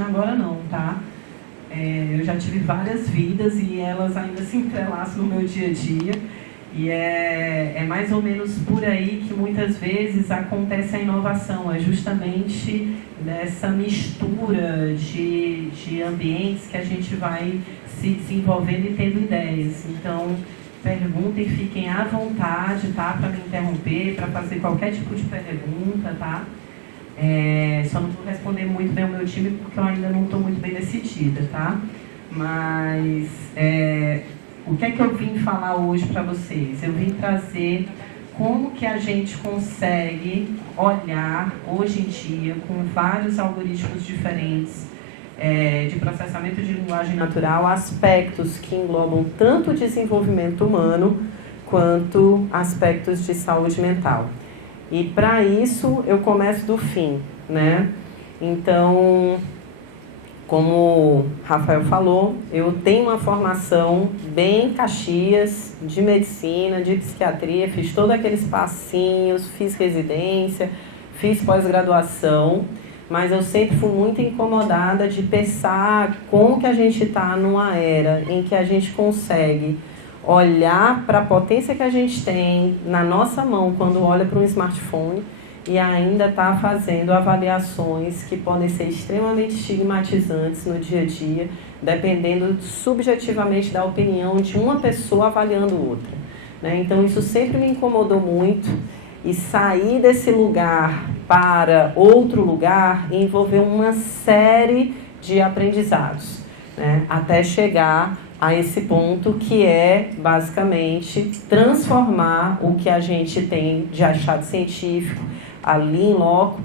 Agora não, tá? Eu já tive várias vidas e elas ainda se entrelaçam no meu dia a dia. E é mais ou menos por aí que muitas vezes acontece a inovação. É justamente dessa mistura de ambientes que a gente vai se desenvolvendo e tendo ideias. Então, perguntem, fiquem à vontade, tá? Para me interromper, para fazer qualquer tipo de pergunta, tá? Só não vou responder muito bem ao meu time porque eu ainda não estou muito bem decidida, tá? Mas o que é que eu vim falar hoje para vocês? Eu vim trazer como que a gente consegue olhar hoje em dia com vários algoritmos diferentes de processamento de linguagem natural, aspectos que englobam tanto o desenvolvimento humano quanto aspectos de saúde mental. E para isso eu começo do fim, né? Então, como o Rafael falou, eu tenho uma formação bem Caxias, de medicina, de psiquiatria, fiz todos aqueles passinhos, fiz residência, fiz pós-graduação, mas eu sempre fui muito incomodada de pensar como que a gente está numa era em que a gente consegue olhar para a potência que a gente tem na nossa mão quando olha para um smartphone e ainda está fazendo avaliações que podem ser extremamente estigmatizantes no dia a dia, dependendo subjetivamente da opinião de uma pessoa avaliando outra, né? Então isso sempre me incomodou muito e sair desse lugar para outro lugar envolveu uma série de aprendizados, né? Até chegar a esse ponto que é, basicamente, transformar o que a gente tem de achado científico ali em loco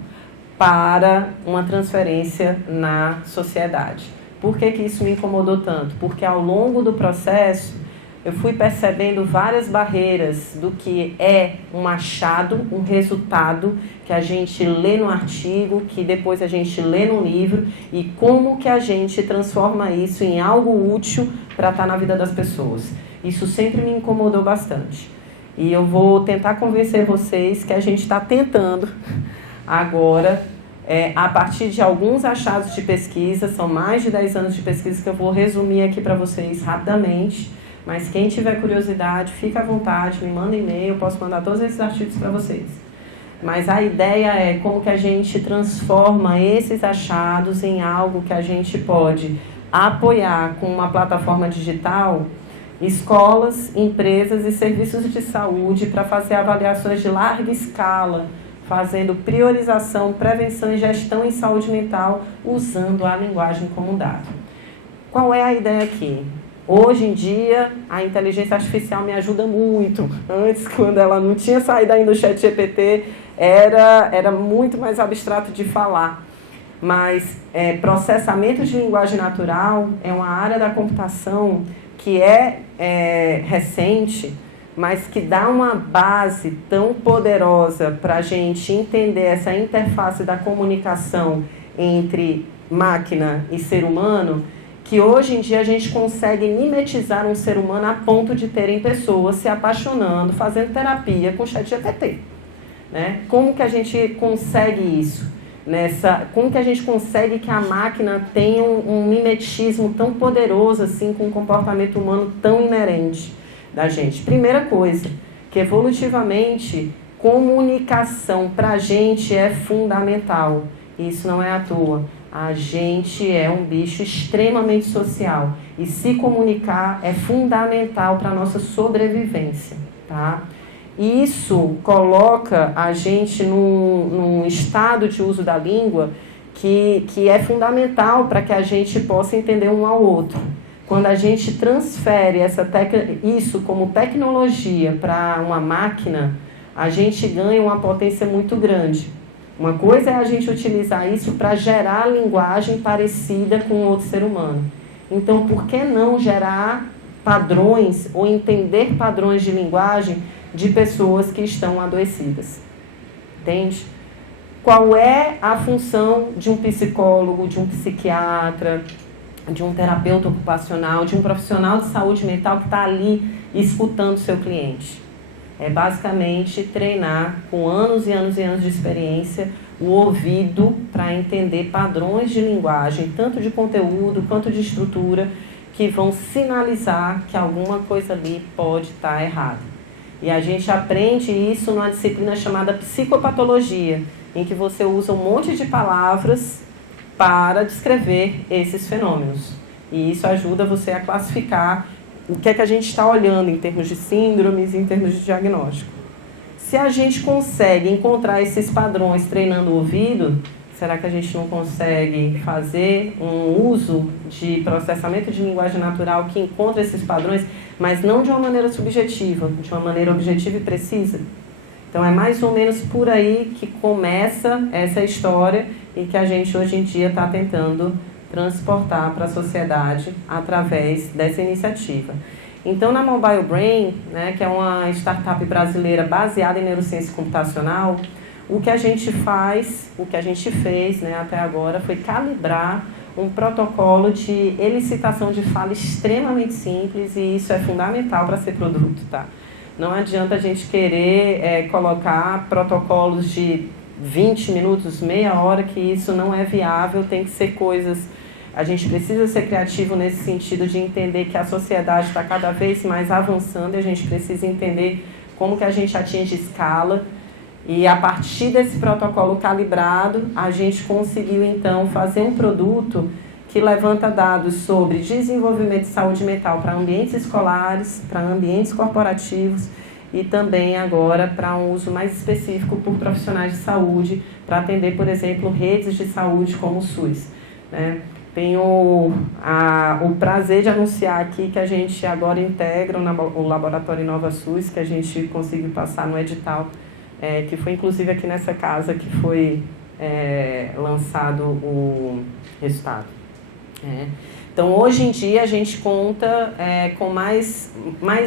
para uma transferência na sociedade. Por que que isso me incomodou tanto? Porque ao longo do processo eu fui percebendo várias barreiras do que é um achado, um resultado que a gente lê no artigo, que depois a gente lê no livro e como que a gente transforma isso em algo útil para estar na vida das pessoas. Isso sempre me incomodou bastante. E eu vou tentar convencer vocês que a gente está tentando agora, a partir de alguns achados de pesquisa, são mais de 10 anos de pesquisa que eu vou resumir aqui para vocês rapidamente. Mas quem tiver curiosidade, fica à vontade, me manda e-mail, eu posso mandar todos esses artigos para vocês. Mas a ideia é como que a gente transforma esses achados em algo que a gente pode apoiar com uma plataforma digital, escolas, empresas e serviços de saúde para fazer avaliações de larga escala, fazendo priorização, prevenção e gestão em saúde mental, usando a linguagem como dado. Qual é a ideia aqui? Hoje em dia, a inteligência artificial me ajuda muito. Antes, quando ela não tinha saído ainda do ChatGPT, era muito mais abstrato de falar. Mas processamento de linguagem natural é uma área da computação que é recente, mas que dá uma base tão poderosa para a gente entender essa interface da comunicação entre máquina e ser humano, que hoje em dia a gente consegue mimetizar um ser humano a ponto de terem pessoas se apaixonando, fazendo terapia com ChatGPT, né? Como que a gente consegue isso? Como que a gente consegue que a máquina tenha um mimetismo tão poderoso assim, com um comportamento humano tão inerente da gente? Primeira coisa, que evolutivamente comunicação para a gente é fundamental. Isso não é à toa. A gente é um bicho extremamente social e se comunicar é fundamental para a nossa sobrevivência, tá? Isso coloca a gente num estado de uso da língua que é fundamental para que a gente possa entender um ao outro. Quando a gente transfere isso como tecnologia para uma máquina, a gente ganha uma potência muito grande. Uma coisa é a gente utilizar isso para gerar linguagem parecida com outro ser humano. Então, por que não gerar padrões ou entender padrões de linguagem de pessoas que estão adoecidas? Entende? Qual é a função de um psicólogo, de um psiquiatra, de um terapeuta ocupacional, de um profissional de saúde mental que está ali escutando o seu cliente? É basicamente treinar com anos e anos e anos de experiência o ouvido para entender padrões de linguagem, tanto de conteúdo quanto de estrutura, que vão sinalizar que alguma coisa ali pode estar errada. E a gente aprende isso numa disciplina chamada psicopatologia, em que você usa um monte de palavras para descrever esses fenômenos. E isso ajuda você a classificar o que é que a gente está olhando em termos de síndromes, em termos de diagnóstico. Se a gente consegue encontrar esses padrões treinando o ouvido, será que a gente não consegue fazer um uso de processamento de linguagem natural que encontra esses padrões, mas não de uma maneira subjetiva, de uma maneira objetiva e precisa? Então é mais ou menos por aí que começa essa história e que a gente hoje em dia está tentando transportar para a sociedade através dessa iniciativa. Então, na Mobile Brain, né, que é uma startup brasileira baseada em neurociência computacional, o que a gente faz, o que a gente fez, né, até agora foi calibrar um protocolo de elicitação de fala extremamente simples, e isso é fundamental para ser produto, tá? Não adianta a gente querer colocar protocolos de 20 minutos, meia hora, que isso não é viável, tem que ser coisas... A gente precisa ser criativo nesse sentido de entender que a sociedade está cada vez mais avançando e a gente precisa entender como que a gente atinge escala. E a partir desse protocolo calibrado, a gente conseguiu então fazer um produto que levanta dados sobre desenvolvimento de saúde mental para ambientes escolares, para ambientes corporativos e também agora para um uso mais específico por profissionais de saúde, para atender, por exemplo, redes de saúde como o SUS, né? Tenho o prazer de anunciar aqui que a gente agora integra o Laboratório InovaSUS, que a gente conseguiu passar no edital, que foi inclusive aqui nessa casa que foi lançado o resultado. Então, hoje em dia, a gente conta com mais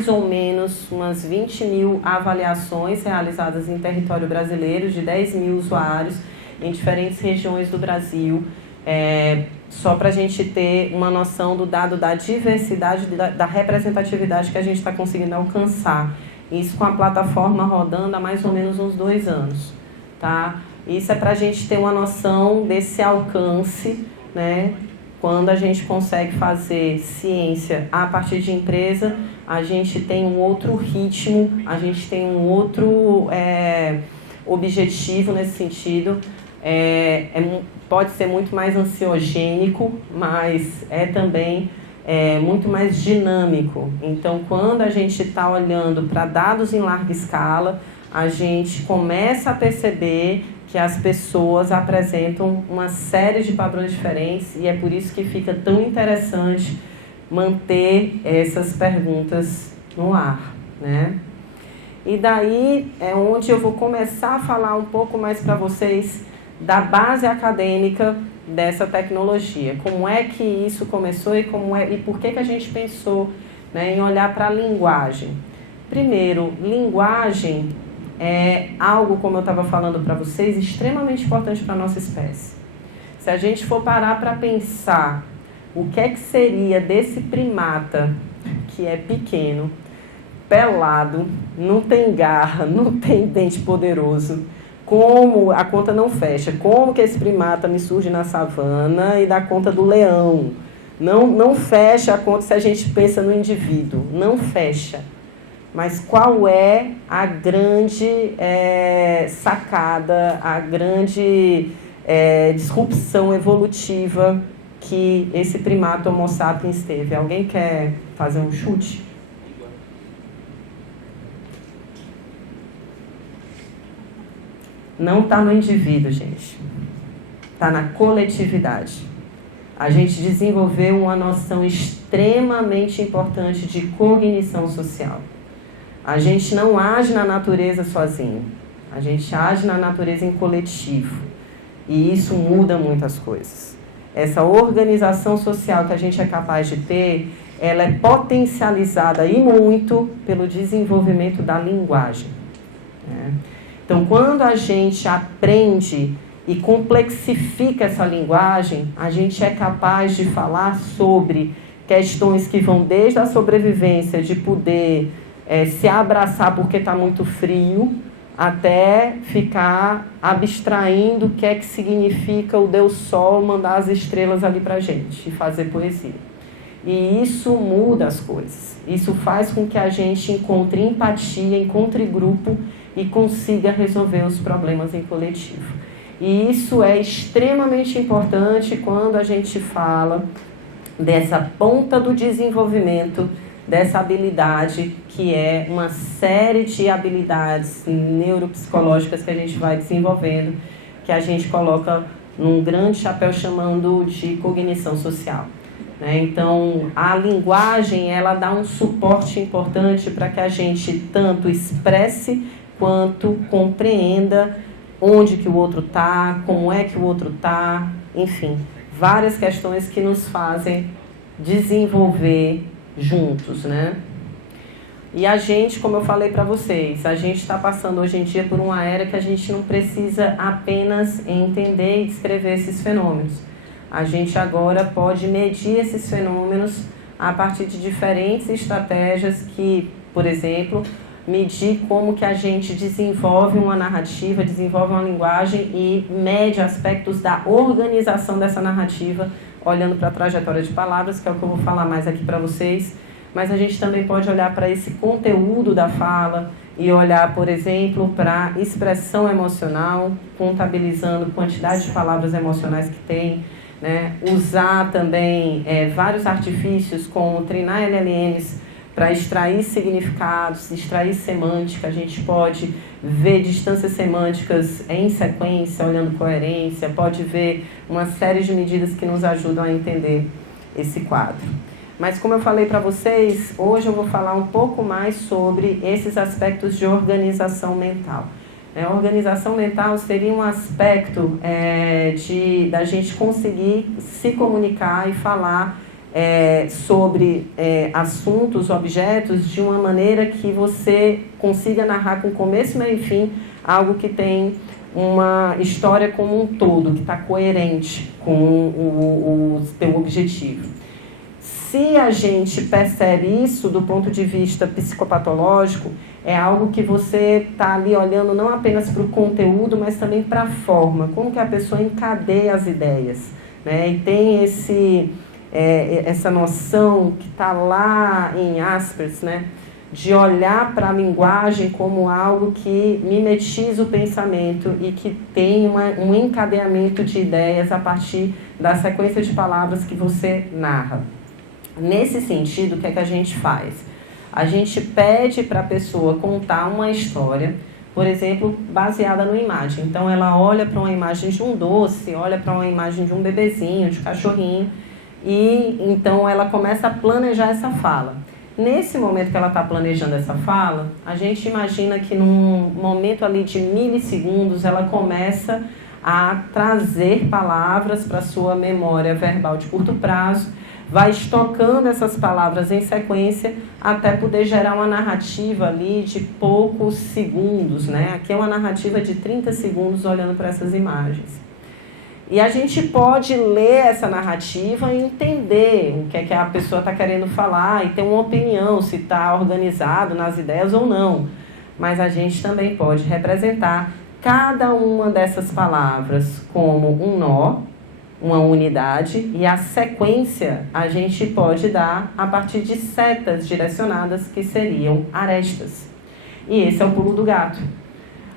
ou menos umas 20 mil avaliações realizadas em território brasileiro, de 10 mil usuários em diferentes regiões do Brasil, só para a gente ter uma noção do dado da diversidade, da representatividade que a gente está conseguindo alcançar. Isso com a plataforma rodando há mais ou menos uns 2 anos. Tá? Isso é para a gente ter uma noção desse alcance, né? Quando a gente consegue fazer ciência a partir de empresa, a gente tem um outro ritmo, a gente tem um outro objetivo nesse sentido. Pode ser muito mais ansiogênico, mas é também muito mais dinâmico. Então, quando a gente está olhando para dados em larga escala, a gente começa a perceber que as pessoas apresentam uma série de padrões diferentes, e é por isso que fica tão interessante manter essas perguntas no ar, né? E daí é onde eu vou começar a falar um pouco mais para vocês da base acadêmica dessa tecnologia. Como é que isso começou e por que a gente pensou, né, em olhar para a linguagem. Primeiro, linguagem é algo, como eu estava falando para vocês, extremamente importante para a nossa espécie. Se a gente for parar para pensar o que é que seria desse primata que é pequeno, pelado, não tem garra, não tem dente poderoso, como a conta não fecha, como que esse primata me surge na savana e dá conta do leão? Não fecha a conta se a gente pensa no indivíduo, não fecha. Mas qual é a grande sacada, a grande disrupção evolutiva que esse primata Homo sapiens teve? Alguém quer fazer um chute? Não está no indivíduo, gente. Está na coletividade. A gente desenvolveu uma noção extremamente importante de cognição social. A gente não age na natureza sozinho. A gente age na natureza em coletivo. E isso muda muitas coisas. Essa organização social que a gente é capaz de ter, ela é potencializada e muito pelo desenvolvimento da linguagem, né? Então, quando a gente aprende e complexifica essa linguagem, a gente é capaz de falar sobre questões que vão desde a sobrevivência, de poder se abraçar porque está muito frio, até ficar abstraindo o que é que significa o Deus Sol mandar as estrelas ali para a gente e fazer poesia. E isso muda as coisas. Isso faz com que a gente encontre empatia, encontre grupo e consiga resolver os problemas em coletivo. E isso é extremamente importante quando a gente fala dessa ponta do desenvolvimento, dessa habilidade que é uma série de habilidades neuropsicológicas que a gente vai desenvolvendo, que a gente coloca num grande chapéu chamando de cognição social. Então, a linguagem, ela dá um suporte importante para que a gente tanto expresse quanto compreenda onde que o outro está, como é que o outro está, enfim, várias questões que nos fazem desenvolver juntos, né? E a gente, como eu falei para vocês, a gente está passando hoje em dia por uma era que a gente não precisa apenas entender e descrever esses fenômenos. A gente agora pode medir esses fenômenos a partir de diferentes estratégias que, por exemplo, medir como que a gente desenvolve uma narrativa, desenvolve uma linguagem e mede aspectos da organização dessa narrativa, olhando para a trajetória de palavras, que é o que eu vou falar mais aqui para vocês. Mas a gente também pode olhar para esse conteúdo da fala e olhar, por exemplo, para a expressão emocional, contabilizando a quantidade de palavras emocionais que tem, né? Usar também vários artifícios, como treinar LLMs para extrair significados, extrair semântica. A gente pode ver distâncias semânticas em sequência, olhando coerência, pode ver uma série de medidas que nos ajudam a entender esse quadro. Mas como eu falei para vocês, hoje eu vou falar um pouco mais sobre esses aspectos de organização mental. A organização mental seria um aspecto da gente conseguir se comunicar e falar sobre assuntos, objetos, de uma maneira que você consiga narrar com começo, meio e fim, algo que tem uma história como um todo, que está coerente com o teu objetivo. Se a gente percebe isso do ponto de vista psicopatológico, é algo que você está ali olhando não apenas para o conteúdo, mas também para a forma, como que a pessoa encadeia as ideias, né? E tem essa noção que está lá em Jaspers, né? De olhar para a linguagem como algo que mimetiza o pensamento e que tem um encadeamento de ideias a partir da sequência de palavras que você narra. Nesse sentido, o que é que a gente faz? A gente pede para a pessoa contar uma história, por exemplo, baseada numa imagem. Então, ela olha para uma imagem de um doce, olha para uma imagem de um bebezinho, de um cachorrinho, e então ela começa a planejar essa fala. Nesse momento que ela está planejando essa fala, a gente imagina que num momento ali de milissegundos, ela começa a trazer palavras para a sua memória verbal de curto prazo, vai estocando essas palavras em sequência até poder gerar uma narrativa ali de poucos segundos, né? Aqui é uma narrativa de 30 segundos olhando para essas imagens. E a gente pode ler essa narrativa e entender o que é que a pessoa está querendo falar e ter uma opinião se está organizado nas ideias ou não. Mas a gente também pode representar cada uma dessas palavras como um nó, uma unidade, e a sequência a gente pode dar a partir de setas direcionadas que seriam arestas. E esse é o pulo do gato.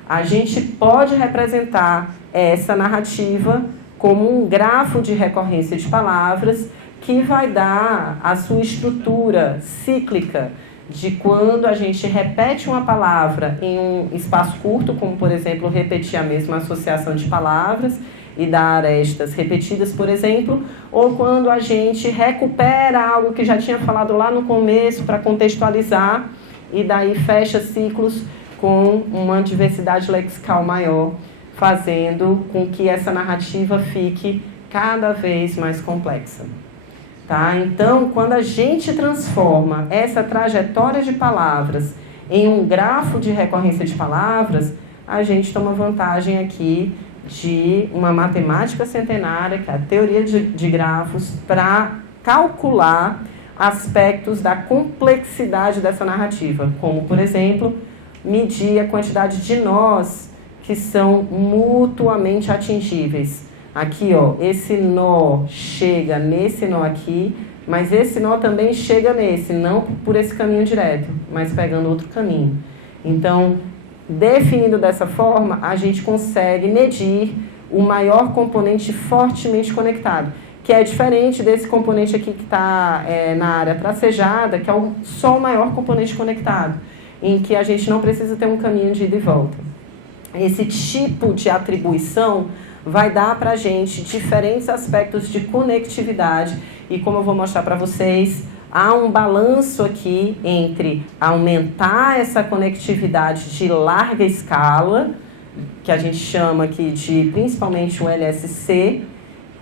A gente pode representar essa narrativa como um grafo de recorrência de palavras que vai dar a sua estrutura cíclica de quando a gente repete uma palavra em um espaço curto, como por exemplo repetir a mesma associação de palavras e dar arestas repetidas, por exemplo, ou quando a gente recupera algo que já tinha falado lá no começo para contextualizar e daí fecha ciclos com uma diversidade lexical maior, fazendo com que essa narrativa fique cada vez mais complexa. Tá? Então, quando a gente transforma essa trajetória de palavras em um grafo de recorrência de palavras, a gente toma vantagem aqui de uma matemática centenária, que é a teoria de grafos, para calcular aspectos da complexidade dessa narrativa, como, por exemplo, medir a quantidade de nós que são mutuamente atingíveis. Aqui, ó, esse nó chega nesse nó aqui, mas esse nó também chega nesse, não por esse caminho direto, mas pegando outro caminho. Então, definindo dessa forma, a gente consegue medir o maior componente fortemente conectado, que é diferente desse componente aqui que está na área tracejada, que é só o maior componente conectado, em que a gente não precisa ter um caminho de ida e volta. Esse tipo de atribuição vai dar para a gente diferentes aspectos de conectividade e, como eu vou mostrar para vocês, há um balanço aqui entre aumentar essa conectividade de larga escala, que a gente chama aqui de principalmente o LSC,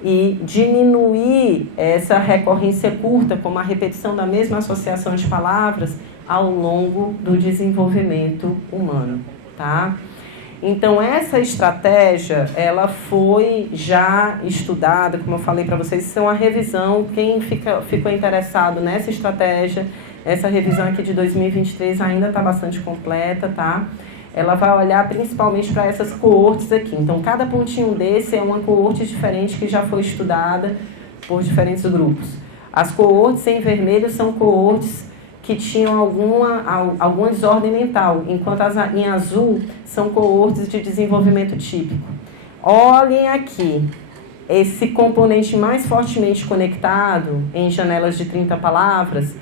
e diminuir essa recorrência curta, como a repetição da mesma associação de palavras, ao longo do desenvolvimento humano, tá? Então, essa estratégia, ela foi já estudada, como eu falei para vocês, isso é uma revisão. Quem ficou interessado nessa estratégia, essa revisão aqui de 2023 ainda está bastante completa, tá? Ela vai olhar principalmente para essas coortes aqui. Então, cada pontinho desse é uma coorte diferente que já foi estudada por diferentes grupos. As coortes em vermelho são coortes que tinham alguma desordem mental, enquanto as em azul são coortes de desenvolvimento típico. Olhem aqui, esse componente mais fortemente conectado em janelas de 30 palavras,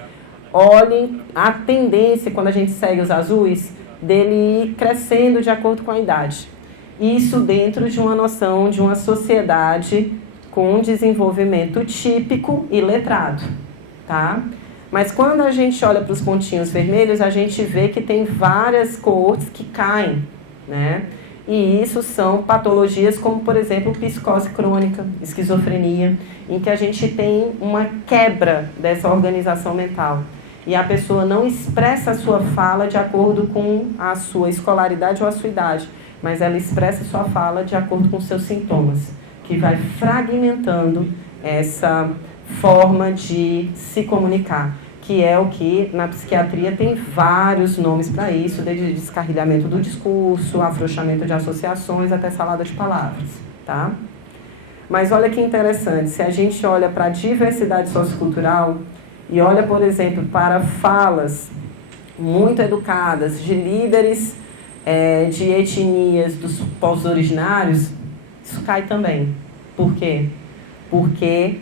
olhem a tendência, quando a gente segue os azuis, dele ir crescendo de acordo com a idade. Isso dentro de uma noção de uma sociedade com desenvolvimento típico e letrado, tá? Mas quando a gente olha para os pontinhos vermelhos, a gente vê que tem várias coortes que caem, né? E isso são patologias como, por exemplo, psicose crônica, esquizofrenia, em que a gente tem uma quebra dessa organização mental. E a pessoa não expressa a sua fala de acordo com a sua escolaridade ou a sua idade, mas ela expressa a sua fala de acordo com os seus sintomas, que vai fragmentando essa forma de se comunicar, que é o que na psiquiatria tem vários nomes para isso, desde descarrilhamento do discurso, afrouxamento de associações, até salada de palavras, tá? Mas olha que interessante, se a gente olha para a diversidade sociocultural e olha, por exemplo, para falas muito educadas de líderes de etnias dos povos originários, isso cai também. Por quê? Porque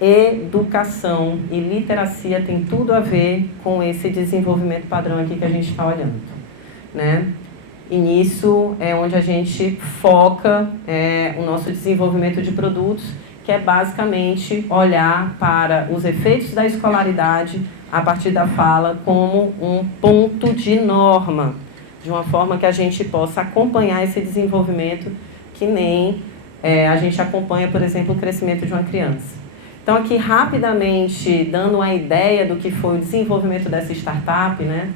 educação e literacia tem tudo a ver com esse desenvolvimento padrão aqui que a gente está olhando, né? E nisso é onde a gente foca o nosso desenvolvimento de produtos, que é basicamente olhar para os efeitos da escolaridade a partir da fala como um ponto de norma, de uma forma que a gente possa acompanhar esse desenvolvimento que nem a gente acompanha, por exemplo, o crescimento de uma criança. Então, aqui, rapidamente, dando uma ideia do que foi o desenvolvimento dessa startup, né?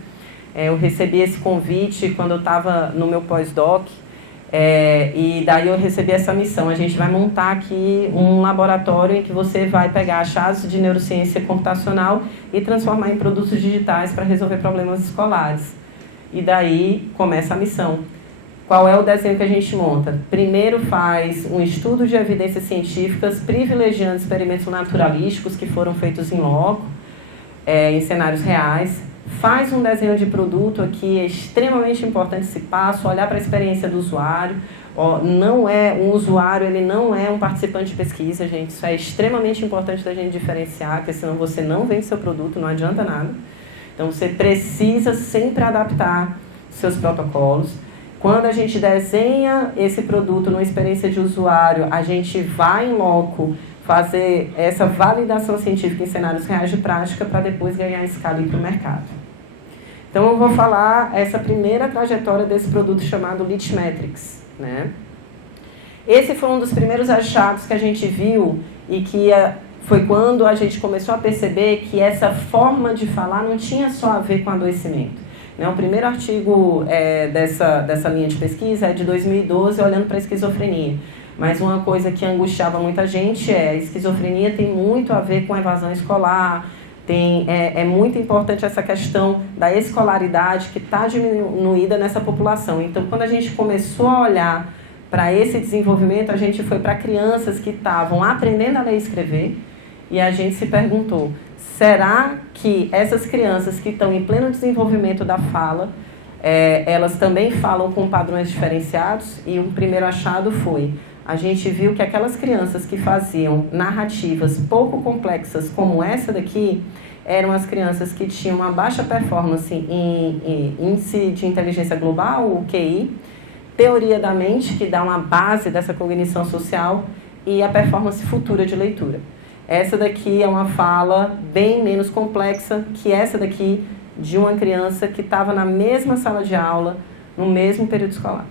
Eu recebi esse convite quando eu estava no meu pós-doc, e daí eu recebi essa missão. A gente vai montar aqui um laboratório em que você vai pegar achados de neurociência computacional e transformar em produtos digitais para resolver problemas escolares. E daí começa a missão. Qual é o desenho que a gente monta? Primeiro faz um estudo de evidências científicas, privilegiando experimentos naturalísticos que foram feitos em loco, em cenários reais. Faz um desenho de produto aqui, é extremamente importante esse passo, olhar para a experiência do usuário. Um usuário, ele não é um participante de pesquisa, gente. Isso é extremamente importante da gente diferenciar, porque senão você não vende seu produto, não adianta nada. Então, você precisa sempre adaptar seus protocolos. Quando a gente desenha esse produto numa experiência de usuário, a gente vai em loco fazer essa validação científica em cenários reais de prática para depois ganhar escala e ir para o mercado. Então, eu vou falar essa primeira trajetória desse produto chamado Litmetrics, né? Esse foi um dos primeiros achados que a gente viu e que foi quando a gente começou a perceber que essa forma de falar não tinha só a ver com adoecimento. O primeiro artigo dessa linha de pesquisa é de 2012, olhando para a esquizofrenia. Mas uma coisa que angustiava muita gente a esquizofrenia tem muito a ver com a evasão escolar, É muito importante essa questão da escolaridade que está diminuída nessa população. Então, quando a gente começou a olhar para esse desenvolvimento, a gente foi para crianças que estavam aprendendo a ler e escrever e a gente se perguntou, será que essas crianças que estão em pleno desenvolvimento da fala, elas também falam com padrões diferenciados? E o primeiro achado foi, a gente viu que aquelas crianças que faziam narrativas pouco complexas como essa daqui, eram as crianças que tinham uma baixa performance em índice de inteligência global, o QI, teoria da mente, que dá uma base dessa cognição social, e a performance futura de leitura. Essa daqui é uma fala bem menos complexa que essa daqui de uma criança que estava na mesma sala de aula, no mesmo período escolar.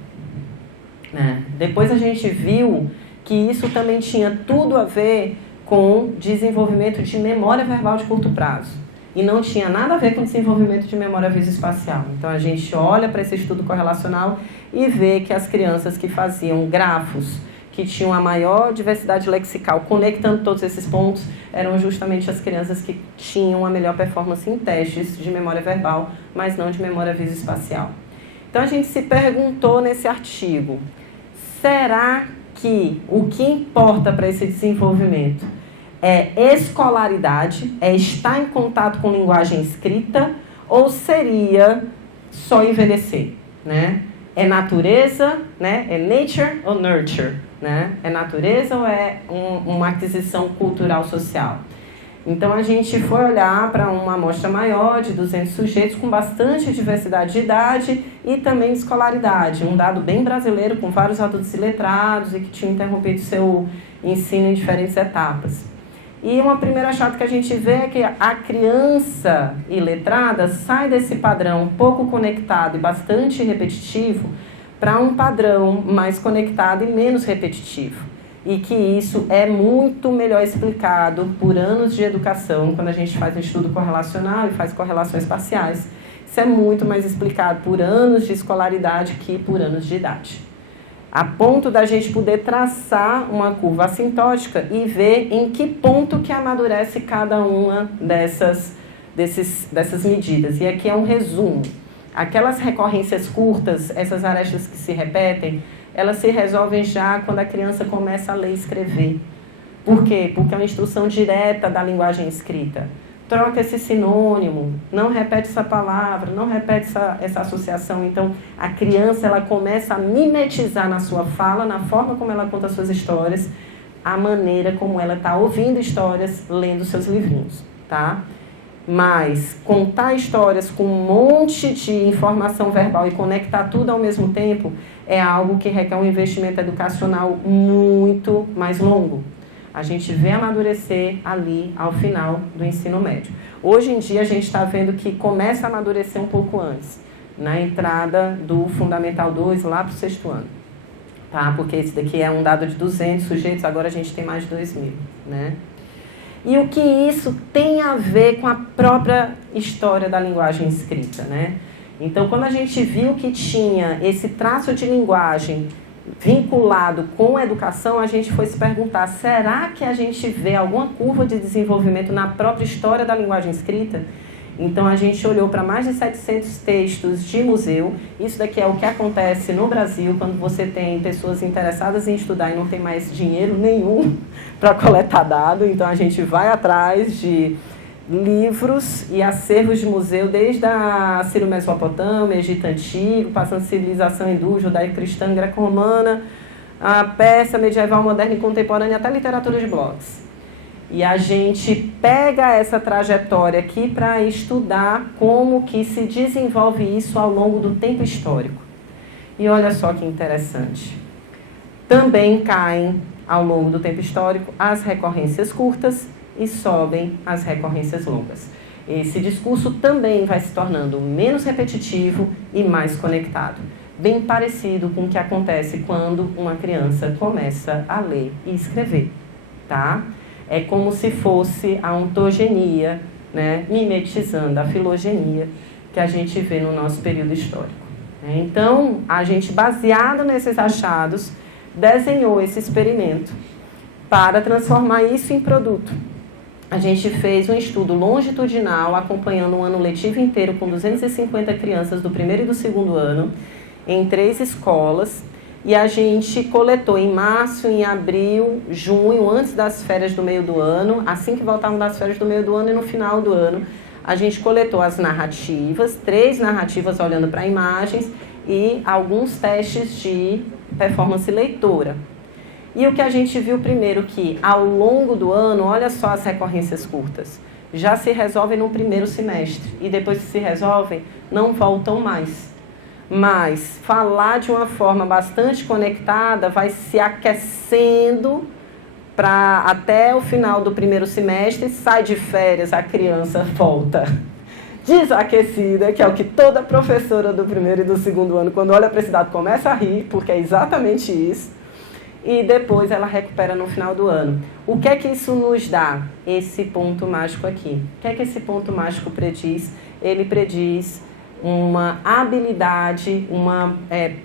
Depois a gente viu que isso também tinha tudo a ver com desenvolvimento de memória verbal de curto prazo. E não tinha nada a ver com desenvolvimento de memória visoespacial. Então a gente olha para esse estudo correlacional e vê que as crianças que faziam grafos, que tinham a maior diversidade lexical, conectando todos esses pontos, eram justamente as crianças que tinham a melhor performance em testes de memória verbal, mas não de memória visoespacial. Então a gente se perguntou nesse artigo, será que o que importa para esse desenvolvimento é escolaridade, é estar em contato com linguagem escrita, ou seria só envelhecer, né? É natureza, né? É nature ou nurture, né? É natureza ou é uma aquisição cultural social? Então a gente foi olhar para uma amostra maior de 200 sujeitos com bastante diversidade de idade e também de escolaridade, um dado bem brasileiro com vários adultos iletrados e que tinham interrompido seu ensino em diferentes etapas. E uma primeira achado que a gente vê é que a criança iletrada sai desse padrão pouco conectado e bastante repetitivo para um padrão mais conectado e menos repetitivo. E que isso é muito melhor explicado por anos de educação, quando a gente faz um estudo correlacional e faz correlações parciais. Isso é muito mais explicado por anos de escolaridade que por anos de idade. A ponto da gente poder traçar uma curva assintótica e ver em que ponto que amadurece cada uma dessas medidas. E aqui é um resumo. Aquelas recorrências curtas, essas arestas que se repetem, elas se resolvem já quando a criança começa a ler e escrever. Por quê? Porque é uma instrução direta da linguagem escrita. Troca esse sinônimo, não repete essa palavra, não repete essa associação. Então, a criança ela começa a mimetizar na sua fala, na forma como ela conta suas histórias, a maneira como ela está ouvindo histórias, lendo seus livrinhos, tá? Mas contar histórias com um monte de informação verbal e conectar tudo ao mesmo tempo é algo que requer um investimento educacional muito mais longo. A gente vê amadurecer ali ao final do ensino médio. Hoje em dia a gente está vendo que começa a amadurecer um pouco antes, na entrada do Fundamental 2 lá para o 6º ano. Tá? Porque esse daqui é um dado de 200 sujeitos, agora a gente tem mais de 2.000. Né? E o que isso tem a ver com a própria história da linguagem escrita, né? Então, quando a gente viu que tinha esse traço de linguagem vinculado com a educação, a gente foi se perguntar, será que a gente vê alguma curva de desenvolvimento na própria história da linguagem escrita? Então, a gente olhou para mais de 700 textos de museu. Isso daqui é o que acontece no Brasil, quando você tem pessoas interessadas em estudar e não tem mais dinheiro nenhum para coletar dado. Então, a gente vai atrás de livros e acervos de museu, desde a Sírio-Mesopotâmia, Egito Antigo, passando civilização hindu, judaico-cristã, greco-romana, a Pérsia, medieval, moderna e contemporânea, até literatura de blogs. E a gente pega essa trajetória aqui para estudar como que se desenvolve isso ao longo do tempo histórico. E olha só que interessante. Também caem, ao longo do tempo histórico, as recorrências curtas e sobem as recorrências longas. Esse discurso também vai se tornando menos repetitivo e mais conectado. Bem parecido com o que acontece quando uma criança começa a ler e escrever, tá? É como se fosse a ontogenia, né, mimetizando a filogenia que a gente vê no nosso período histórico. Então, a gente, baseado nesses achados, desenhou esse experimento para transformar isso em produto. a gente fez um estudo longitudinal acompanhando um ano letivo inteiro com 250 crianças do primeiro e do segundo ano em 3 escolas. E a gente coletou em março, em abril, junho, antes das férias do meio do ano, assim que voltavam das férias do meio do ano e no final do ano, a gente coletou as narrativas, 3 narrativas olhando para imagens e alguns testes de performance leitora. E o que a gente viu primeiro que ao longo do ano, olha só as recorrências curtas, já se resolvem no primeiro semestre e depois que se resolvem, não voltam mais. Mas falar de uma forma bastante conectada vai se aquecendo para até o final do primeiro semestre, sai de férias, a criança volta desaquecida, que é o que toda professora do primeiro e do segundo ano, quando olha para esse dado, começa a rir, porque é exatamente isso. E depois ela recupera no final do ano. O que é que isso nos dá? Esse ponto mágico aqui. O que é que esse ponto mágico prediz? Ele prediz uma habilidade, uma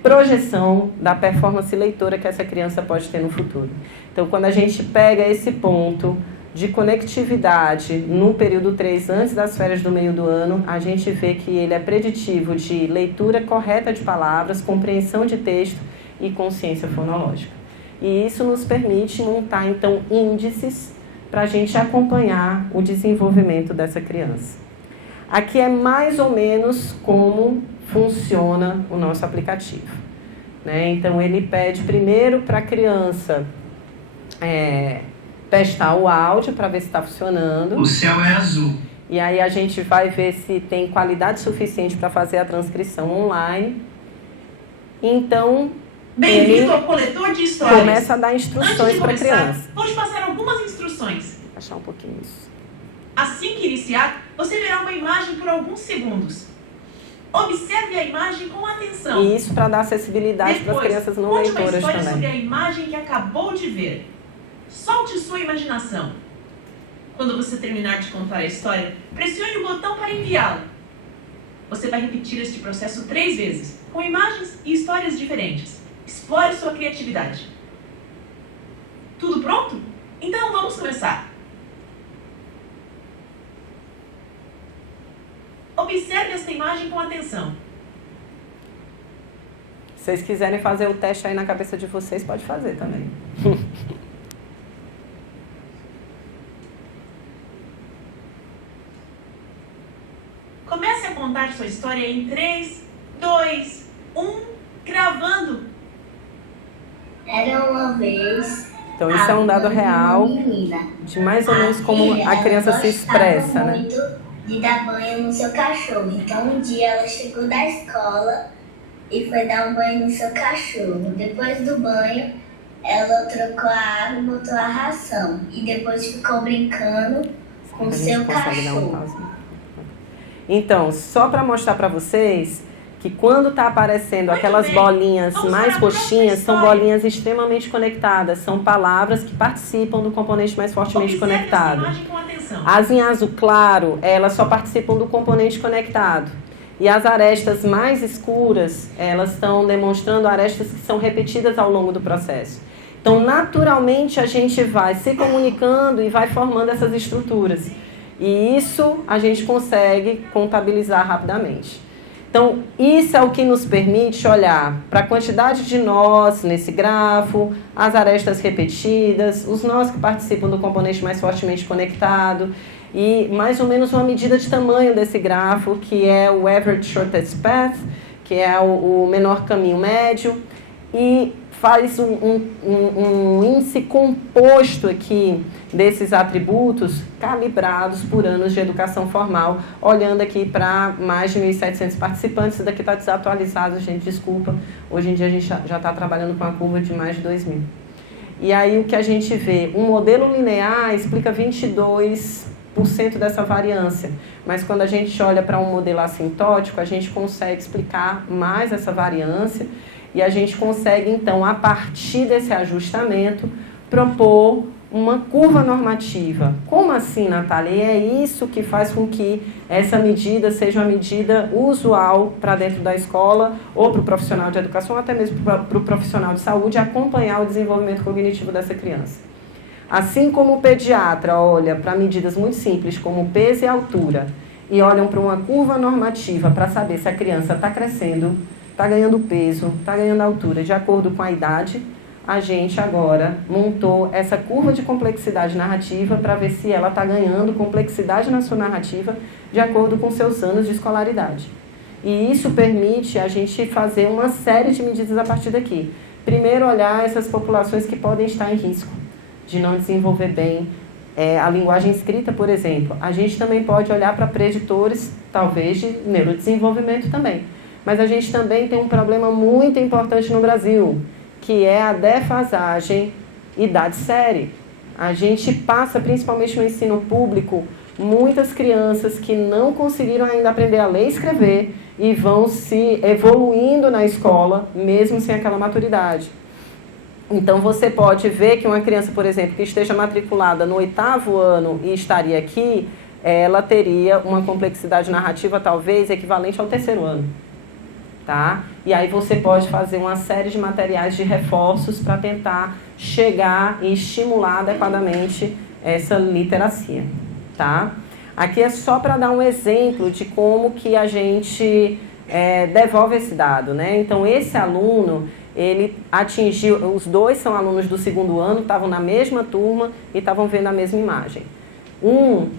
projeção da performance leitora que essa criança pode ter no futuro. Então, quando a gente pega esse ponto de conectividade no período 3, antes das férias do meio do ano, a gente vê que ele é preditivo de leitura correta de palavras, compreensão de texto e consciência fonológica. E isso nos permite montar, então, índices para a gente acompanhar o desenvolvimento dessa criança. Aqui é mais ou menos como funciona o nosso aplicativo, né? Então, ele pede primeiro para a criança testar o áudio para ver se está funcionando. O céu é azul. E aí a gente vai ver se tem qualidade suficiente para fazer a transcrição online. Então, bem-vindo ao coletor de histórias. Começa a dar instruções para a criança. Vou te passar algumas instruções. Vou achar um pouquinho isso. Assim que iniciar, você verá uma imagem por alguns segundos. Observe a imagem com atenção. E isso para dar acessibilidade para as crianças não leitoras também. Conte uma história sobre a imagem que acabou de ver. Solte sua imaginação. Quando você terminar de contar a história, pressione o botão para enviá-la. Você vai repetir este processo 3 vezes, com imagens e histórias diferentes. Explore sua criatividade. Tudo pronto? Então vamos começar. Observe esta imagem com atenção. Se vocês quiserem fazer o teste aí na cabeça de vocês, pode fazer também. Comece a contar sua história em 3, 2, 1, gravando. Era uma vez. Então isso é um dado real de mais ou menos como a criança se expressa, né? De dar banho no seu cachorro. Então um dia ela chegou da escola e foi dar um banho no seu cachorro. Depois do banho, ela trocou a água e botou a ração. E depois ficou brincando com o seu cachorro. Então, só para mostrar para vocês que quando está aparecendo aquelas bolinhas mais roxinhas, são bolinhas extremamente conectadas, são palavras que participam do componente mais fortemente conectado. As em azul claro, elas só participam do componente conectado. E as arestas mais escuras, elas estão demonstrando arestas que são repetidas ao longo do processo. Então, naturalmente, a gente vai se comunicando e vai formando essas estruturas. E isso a gente consegue contabilizar rapidamente. Então, isso é o que nos permite olhar para a quantidade de nós nesse grafo, as arestas repetidas, os nós que participam do componente mais fortemente conectado e mais ou menos uma medida de tamanho desse grafo, que é o average shortest path, que é o menor caminho médio, e faz um índice composto aqui desses atributos calibrados por anos de educação formal, olhando aqui para mais de 1.700 participantes. Isso daqui está desatualizado, gente, desculpa. Hoje em dia a gente já está trabalhando com a curva de mais de 2.000. E aí o que a gente vê, um modelo linear explica 22% dessa variância, mas quando a gente olha para um modelo assintótico, a gente consegue explicar mais essa variância. E a gente consegue, então, a partir desse ajustamento, propor uma curva normativa. Como assim, Natália? E é isso que faz com que essa medida seja uma medida usual para dentro da escola, ou para o profissional de educação, ou até mesmo para o profissional de saúde, acompanhar o desenvolvimento cognitivo dessa criança. Assim como o pediatra olha para medidas muito simples, como peso e altura, e olham para uma curva normativa para saber se a criança está crescendo, está ganhando peso, está ganhando altura de acordo com a idade, a gente agora montou essa curva de complexidade narrativa para ver se ela está ganhando complexidade na sua narrativa de acordo com seus anos de escolaridade. E isso permite a gente fazer uma série de medidas a partir daqui. Primeiro, olhar essas populações que podem estar em risco de não desenvolver bem a linguagem escrita, por exemplo. A gente também pode olhar para preditores, talvez, de neurodesenvolvimento também. Mas a gente também tem um problema muito importante no Brasil, que é a defasagem idade-série. A gente passa, principalmente no ensino público, muitas crianças que não conseguiram ainda aprender a ler e escrever e vão se evoluindo na escola, mesmo sem aquela maturidade. Então, você pode ver que uma criança, por exemplo, que esteja matriculada no 8º ano e estaria aqui, ela teria uma complexidade narrativa talvez equivalente ao 3º ano. Tá? E aí você pode fazer uma série de materiais de reforços para tentar chegar e estimular adequadamente essa literacia. Tá? Aqui é só para dar um exemplo de como que a gente devolve esse dado, né? Então, esse aluno, ele atingiu, os dois são alunos do 2º ano, estavam na mesma turma e estavam vendo a mesma imagem. Um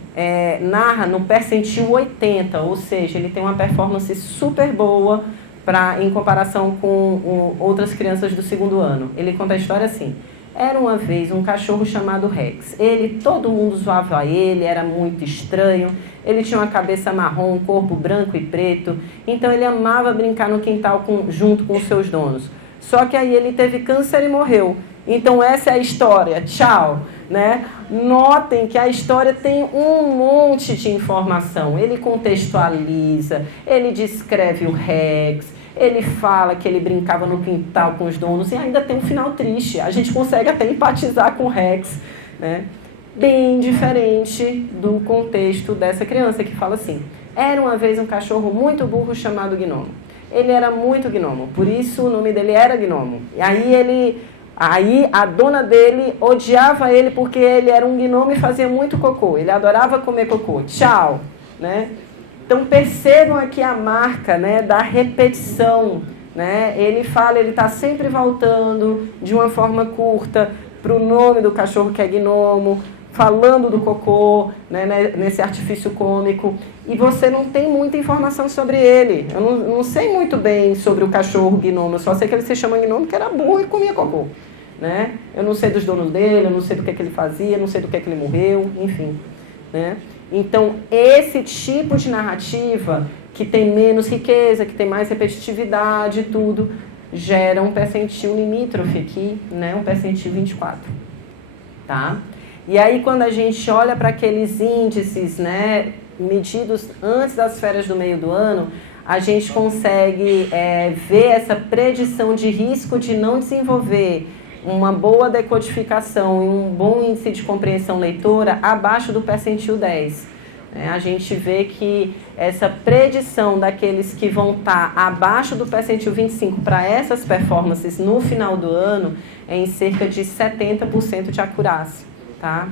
narra no percentil 80, ou seja, ele tem uma performance super boa em comparação com outras crianças do 2º ano. Ele conta a história assim: era uma vez um cachorro chamado Rex. Todo mundo zoava ele, era muito estranho. Ele tinha uma cabeça marrom, um corpo branco e preto. Então ele amava brincar no quintal junto com os seus donos. Só que aí ele teve câncer e morreu. Então essa é a história. Tchau. Né? Notem que a história tem um monte de informação. Ele contextualiza, ele descreve o Rex, ele fala que ele brincava no quintal com os donos e ainda tem um final triste. A gente consegue até empatizar com o Rex, né? Bem diferente do contexto dessa criança que fala assim: era uma vez um cachorro muito burro chamado Gnomo. Ele era muito gnomo, por isso o nome dele era Gnomo. E aí a dona dele odiava ele porque ele era um gnomo e fazia muito cocô. Ele adorava comer cocô. Tchau, né? Então percebam aqui a marca, né, da repetição, né? Ele fala, ele está sempre voltando de uma forma curta para o nome do cachorro que é gnomo, falando do cocô, né, nesse artifício cômico, e você não tem muita informação sobre ele. Eu não sei muito bem sobre o cachorro gnomo, eu só sei que ele se chama gnomo porque era burro e comia cocô. Né? Eu não sei dos donos dele, eu não sei do que ele fazia, eu não sei do que ele morreu, enfim. Né? Então, esse tipo de narrativa, que tem menos riqueza, que tem mais repetitividade e tudo, gera um percentil limítrofe aqui, né? Um percentil 24. Tá? E aí, quando a gente olha para aqueles índices, né, medidos antes das férias do meio do ano, a gente consegue ver essa predição de risco de não desenvolver uma boa decodificação e um bom índice de compreensão leitora abaixo do percentil 10. A gente vê que essa predição daqueles que vão estar abaixo do percentil 25 para essas performances no final do ano é em cerca de 70% de acurácia. Tá?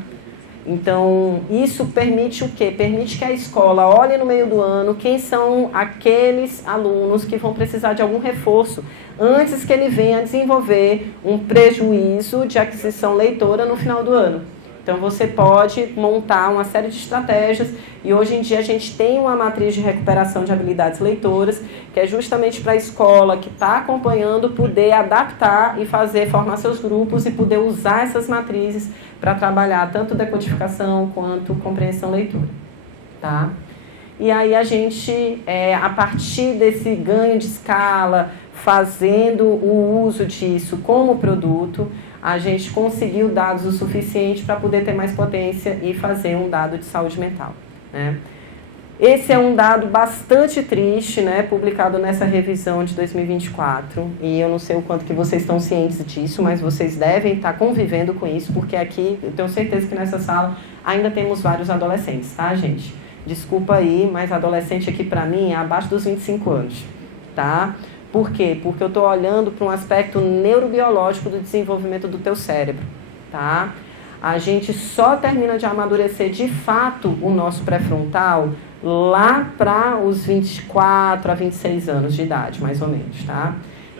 Então, isso permite o quê? Permite que a escola olhe no meio do ano quem são aqueles alunos que vão precisar de algum reforço antes que ele venha a desenvolver um prejuízo de aquisição leitora no final do ano. Então, você pode montar uma série de estratégias e hoje em dia a gente tem uma matriz de recuperação de habilidades leitoras que é justamente para a escola que está acompanhando poder adaptar e formar seus grupos e poder usar essas matrizes para trabalhar tanto decodificação quanto compreensão leitora. Tá? E aí a gente, a partir desse ganho de escala, fazendo o uso disso como produto, a gente conseguiu dados o suficiente para poder ter mais potência e fazer um dado de saúde mental. Né? Esse é um dado bastante triste, né, publicado nessa revisão de 2024, e eu não sei o quanto que vocês estão cientes disso, mas vocês devem estar convivendo com isso, porque aqui, eu tenho certeza que nessa sala ainda temos vários adolescentes, tá, gente? Desculpa aí, mas adolescente aqui para mim é abaixo dos 25 anos, tá? Por quê? Porque eu estou olhando para um aspecto neurobiológico do desenvolvimento do teu cérebro, tá? a gente só termina de amadurecer de fato o nosso pré-frontal lá para os 24 a 26 anos de idade, mais ou menos, tá?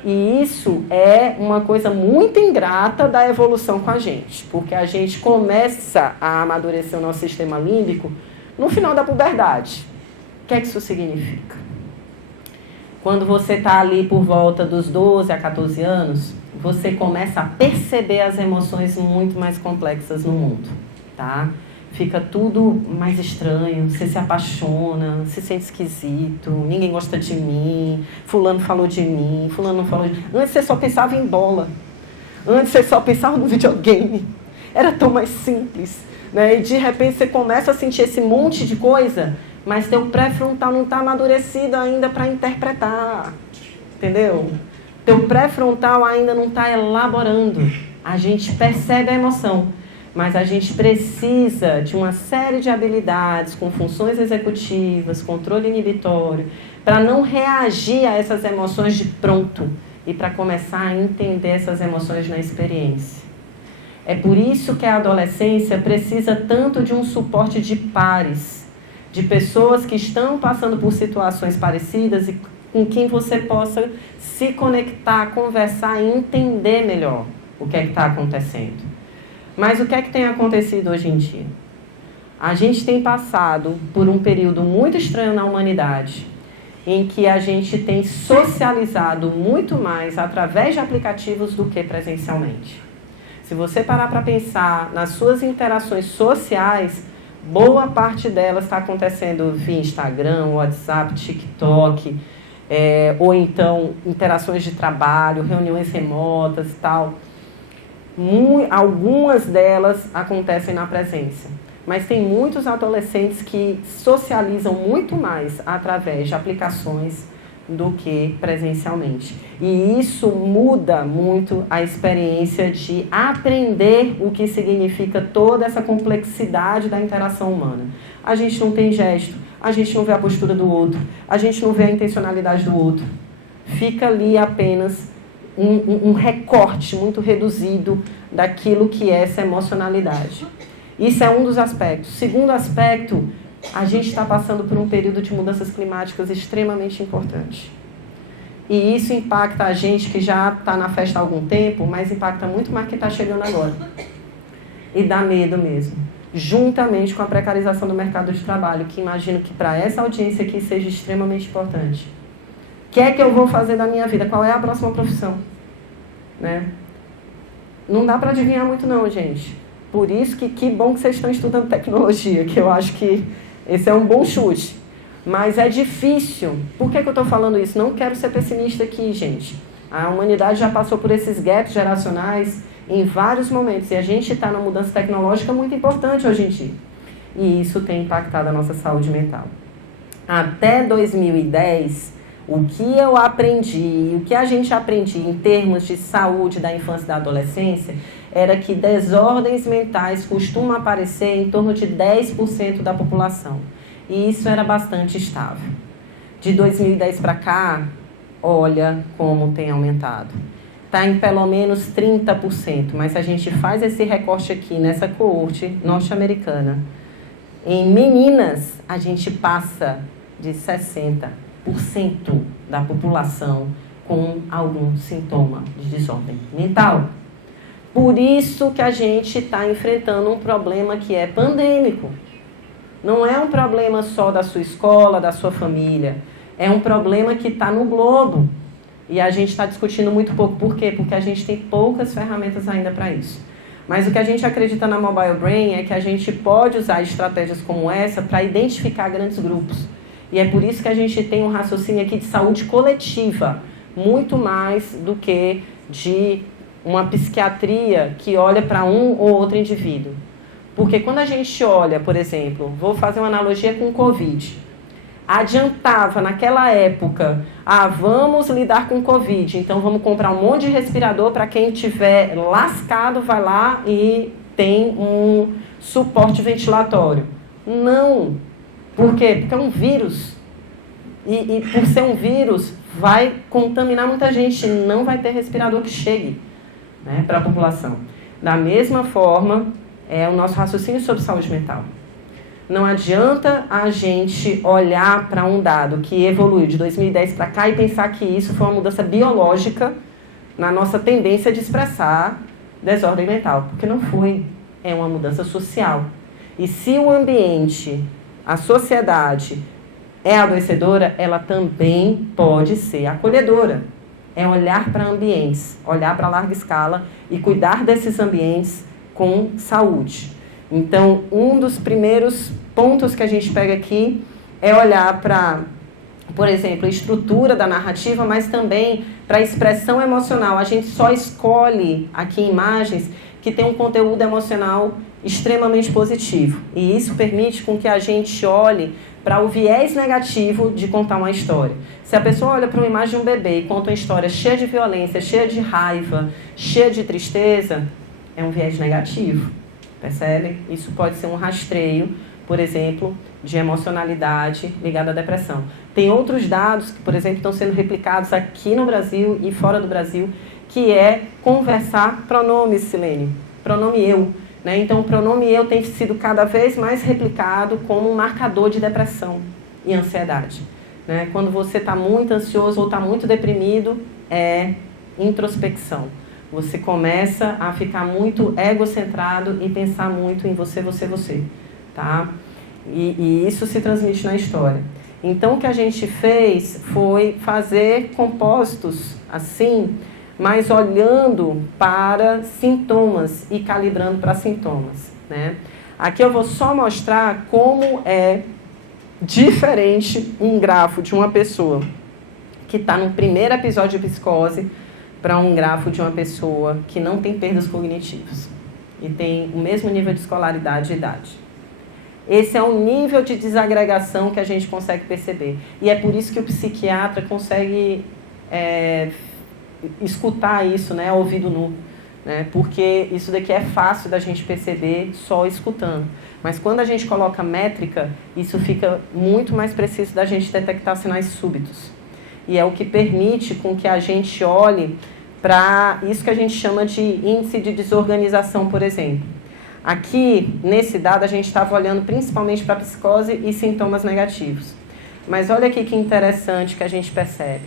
E isso é uma coisa muito ingrata da evolução com a gente, porque a gente começa a amadurecer o nosso sistema límbico no final da puberdade. O que é que isso significa? Quando você está ali por volta dos 12 a 14 anos, você começa a perceber as emoções muito mais complexas no mundo, tá? Fica tudo mais estranho, você se apaixona, se sente esquisito, ninguém gosta de mim, fulano falou de mim, fulano não falou de mim. Antes você só pensava em bola, antes você só pensava no videogame, era tão mais simples, né? E de repente você começa a sentir esse monte de coisa, mas teu pré-frontal não está amadurecido ainda para interpretar, entendeu? Teu pré-frontal ainda não está elaborando. A gente percebe a emoção, mas a gente precisa de uma série de habilidades com funções executivas, controle inibitório, para não reagir a essas emoções de pronto e para começar a entender essas emoções na experiência. É por isso que a adolescência precisa tanto de um suporte de pares, de pessoas que estão passando por situações parecidas e com quem você possa se conectar, conversar e entender melhor o que é que está acontecendo. Mas o que é que tem acontecido hoje em dia? A gente tem passado por um período muito estranho na humanidade, em que a gente tem socializado muito mais através de aplicativos do que presencialmente. Se você parar para pensar nas suas interações sociais, boa parte delas está acontecendo via Instagram, WhatsApp, TikTok, ou então interações de trabalho, reuniões remotas e tal. Algumas delas acontecem na presença, mas tem muitos adolescentes que socializam muito mais através de aplicações do que presencialmente. E isso muda muito a experiência de aprender o que significa toda essa complexidade da interação humana. A gente não tem gesto, a gente não vê a postura do outro, a gente não vê a intencionalidade do outro. Fica ali apenas um recorte muito reduzido daquilo que é essa emocionalidade. Isso é um dos aspectos. Segundo aspecto, a gente está passando por um período de mudanças climáticas extremamente importante. E isso impacta a gente que já está na festa há algum tempo, mas impacta muito mais quem está chegando agora. E dá medo mesmo. Juntamente com a precarização do mercado de trabalho, que imagino que para essa audiência aqui seja extremamente importante. O que é que eu vou fazer da minha vida? Qual é a próxima profissão? Né? Não dá para adivinhar muito não, gente. Por isso que bom que vocês estão estudando tecnologia, que eu acho que esse é um bom chute. Mas é difícil. Por que eu estou falando isso? Não quero ser pessimista aqui, gente. A humanidade já passou por esses gaps geracionais em vários momentos. E a gente está numa mudança tecnológica muito importante hoje em dia. E isso tem impactado a nossa saúde mental. Até 2010... o que eu aprendi, o que a gente aprendia em termos de saúde da infância e da adolescência, era que desordens mentais costumam aparecer em torno de 10% da população. E isso era bastante estável. De 2010 para cá, olha como tem aumentado. Está em pelo menos 30%, mas se a gente faz esse recorte aqui nessa coorte norte-americana, em meninas, a gente passa de 60% da população com algum sintoma de desordem mental. Por isso que a gente está enfrentando um problema que é pandêmico. Não é um problema só da sua escola, da sua família. É um problema que está no globo. E a gente está discutindo muito pouco. Por quê? Porque a gente tem poucas ferramentas ainda para isso. Mas o que a gente acredita na Mobile Brain é que a gente pode usar estratégias como essa para identificar grandes grupos. E é por isso que a gente tem um raciocínio aqui de saúde coletiva, muito mais do que de uma psiquiatria que olha para um ou outro indivíduo. Porque quando a gente olha, por exemplo, vou fazer uma analogia com o Covid. Adiantava naquela época, vamos lidar com o Covid, então vamos comprar um monte de respirador para quem estiver lascado, vai lá e tem um suporte ventilatório. Não. Por quê? Porque é um vírus. E por ser um vírus, vai contaminar muita gente. Não vai ter respirador que chegue, né, para a população. Da mesma forma, é o nosso raciocínio sobre saúde mental. Não adianta a gente olhar para um dado que evoluiu de 2010 para cá e pensar que isso foi uma mudança biológica na nossa tendência de expressar desordem mental, porque não foi. É uma mudança social. E se o ambiente, a sociedade é adoecedora, ela também pode ser acolhedora. É olhar para ambientes, olhar para larga escala e cuidar desses ambientes com saúde. Então, um dos primeiros pontos que a gente pega aqui é olhar para, por exemplo, a estrutura da narrativa, mas também para a expressão emocional. A gente só escolhe aqui imagens que tem um conteúdo emocional extremamente positivo. E isso permite com que a gente olhe para o viés negativo de contar uma história. Se a pessoa olha para uma imagem de um bebê e conta uma história cheia de violência, cheia de raiva, cheia de tristeza, é um viés negativo. Percebe? Isso pode ser um rastreio, por exemplo, de emocionalidade ligada à depressão. Tem outros dados que, por exemplo, estão sendo replicados aqui no Brasil e fora do Brasil, que é conversar pronomes, Silene. Pronome eu. Né? Então, o pronome eu tem sido cada vez mais replicado como um marcador de depressão e ansiedade. Né? Quando você está muito ansioso ou está muito deprimido, é introspecção. Você começa a ficar muito egocentrado e pensar muito em você, você. Tá? E isso se transmite na história. Então, o que a gente fez foi fazer compósitos assim, mas olhando para sintomas e calibrando para sintomas. Né? Aqui eu vou só mostrar como é diferente um grafo de uma pessoa que está no primeiro episódio de psicose para um grafo de uma pessoa que não tem perdas cognitivas e tem o mesmo nível de escolaridade e idade. Esse é o nível de desagregação que a gente consegue perceber. E é por isso que o psiquiatra consegue escutar isso, né, ao ouvido nu. Né, porque isso daqui é fácil da gente perceber só escutando. Mas quando a gente coloca métrica, isso fica muito mais preciso da gente detectar sinais súbitos. E é o que permite com que a gente olhe para isso que a gente chama de índice de desorganização, por exemplo. Aqui, nesse dado, a gente estava olhando principalmente para psicose e sintomas negativos. Mas olha aqui que interessante que a gente percebe.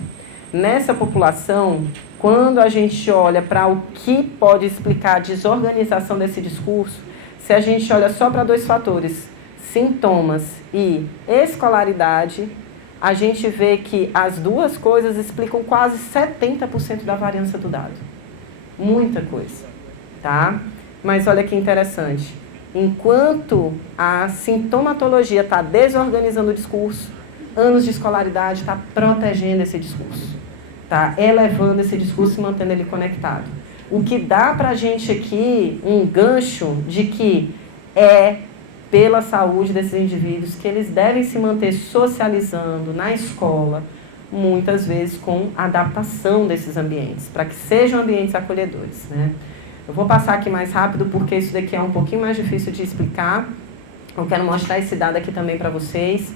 Nessa população, quando a gente olha para o que pode explicar a desorganização desse discurso, se a gente olha só para dois fatores, sintomas e escolaridade, a gente vê que as duas coisas explicam quase 70% da variância do dado. Muita coisa, tá? Mas olha que interessante. Enquanto a sintomatologia está desorganizando o discurso, anos de escolaridade está protegendo esse discurso. Está elevando esse discurso e mantendo ele conectado. O que dá para a gente aqui um gancho de que é pela saúde desses indivíduos que eles devem se manter socializando na escola, muitas vezes com adaptação desses ambientes, para que sejam ambientes acolhedores. Né? Eu vou passar aqui mais rápido porque isso daqui é um pouquinho mais difícil de explicar. Eu quero mostrar esse dado aqui também para vocês.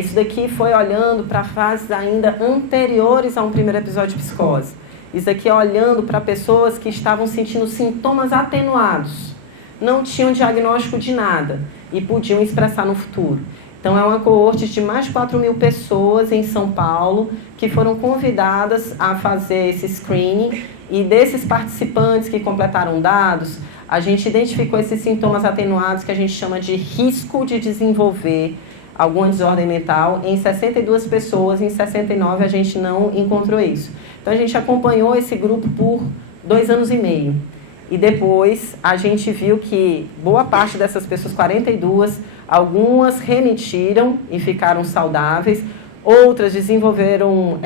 Isso daqui foi olhando para fases ainda anteriores a um primeiro episódio de psicose. Isso daqui é olhando para pessoas que estavam sentindo sintomas atenuados, não tinham diagnóstico de nada e podiam expressar no futuro. Então, é uma coorte de mais de 4.000 pessoas em São Paulo que foram convidadas a fazer esse screening e desses participantes que completaram dados, a gente identificou esses sintomas atenuados que a gente chama de risco de desenvolver alguma desordem mental. Em 62 pessoas, em 69 a gente não encontrou isso. Então, a gente acompanhou esse grupo por 2 anos e meio. E depois a gente viu que boa parte dessas pessoas, 42, algumas remitiram e ficaram saudáveis, outras desenvolveram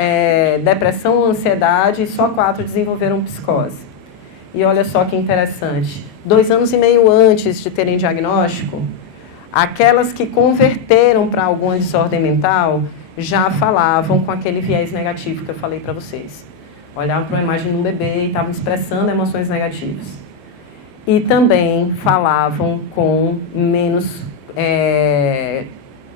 depressão ou ansiedade e só 4 desenvolveram psicose. E olha só que interessante, 2 anos e meio antes de terem diagnóstico, aquelas que converteram para alguma desordem mental já falavam com aquele viés negativo que eu falei para vocês. Olhavam para uma imagem de um bebê e estavam expressando emoções negativas. E também falavam com menos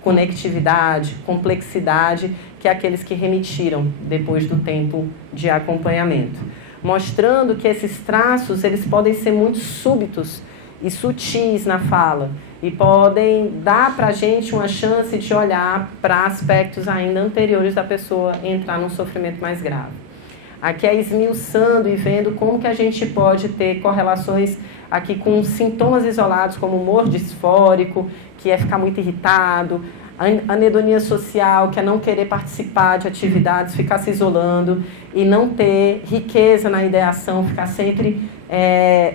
conectividade, complexidade que aqueles que remitiram depois do tempo de acompanhamento. Mostrando que esses traços eles podem ser muito súbitos e sutis na fala, e podem dar para a gente uma chance de olhar para aspectos ainda anteriores da pessoa entrar num sofrimento mais grave. Aqui é esmiuçando e vendo como que a gente pode ter correlações aqui com sintomas isolados, como humor disfórico, que é ficar muito irritado, anedonia social, que é não querer participar de atividades, ficar se isolando e não ter riqueza na ideação, ficar sempre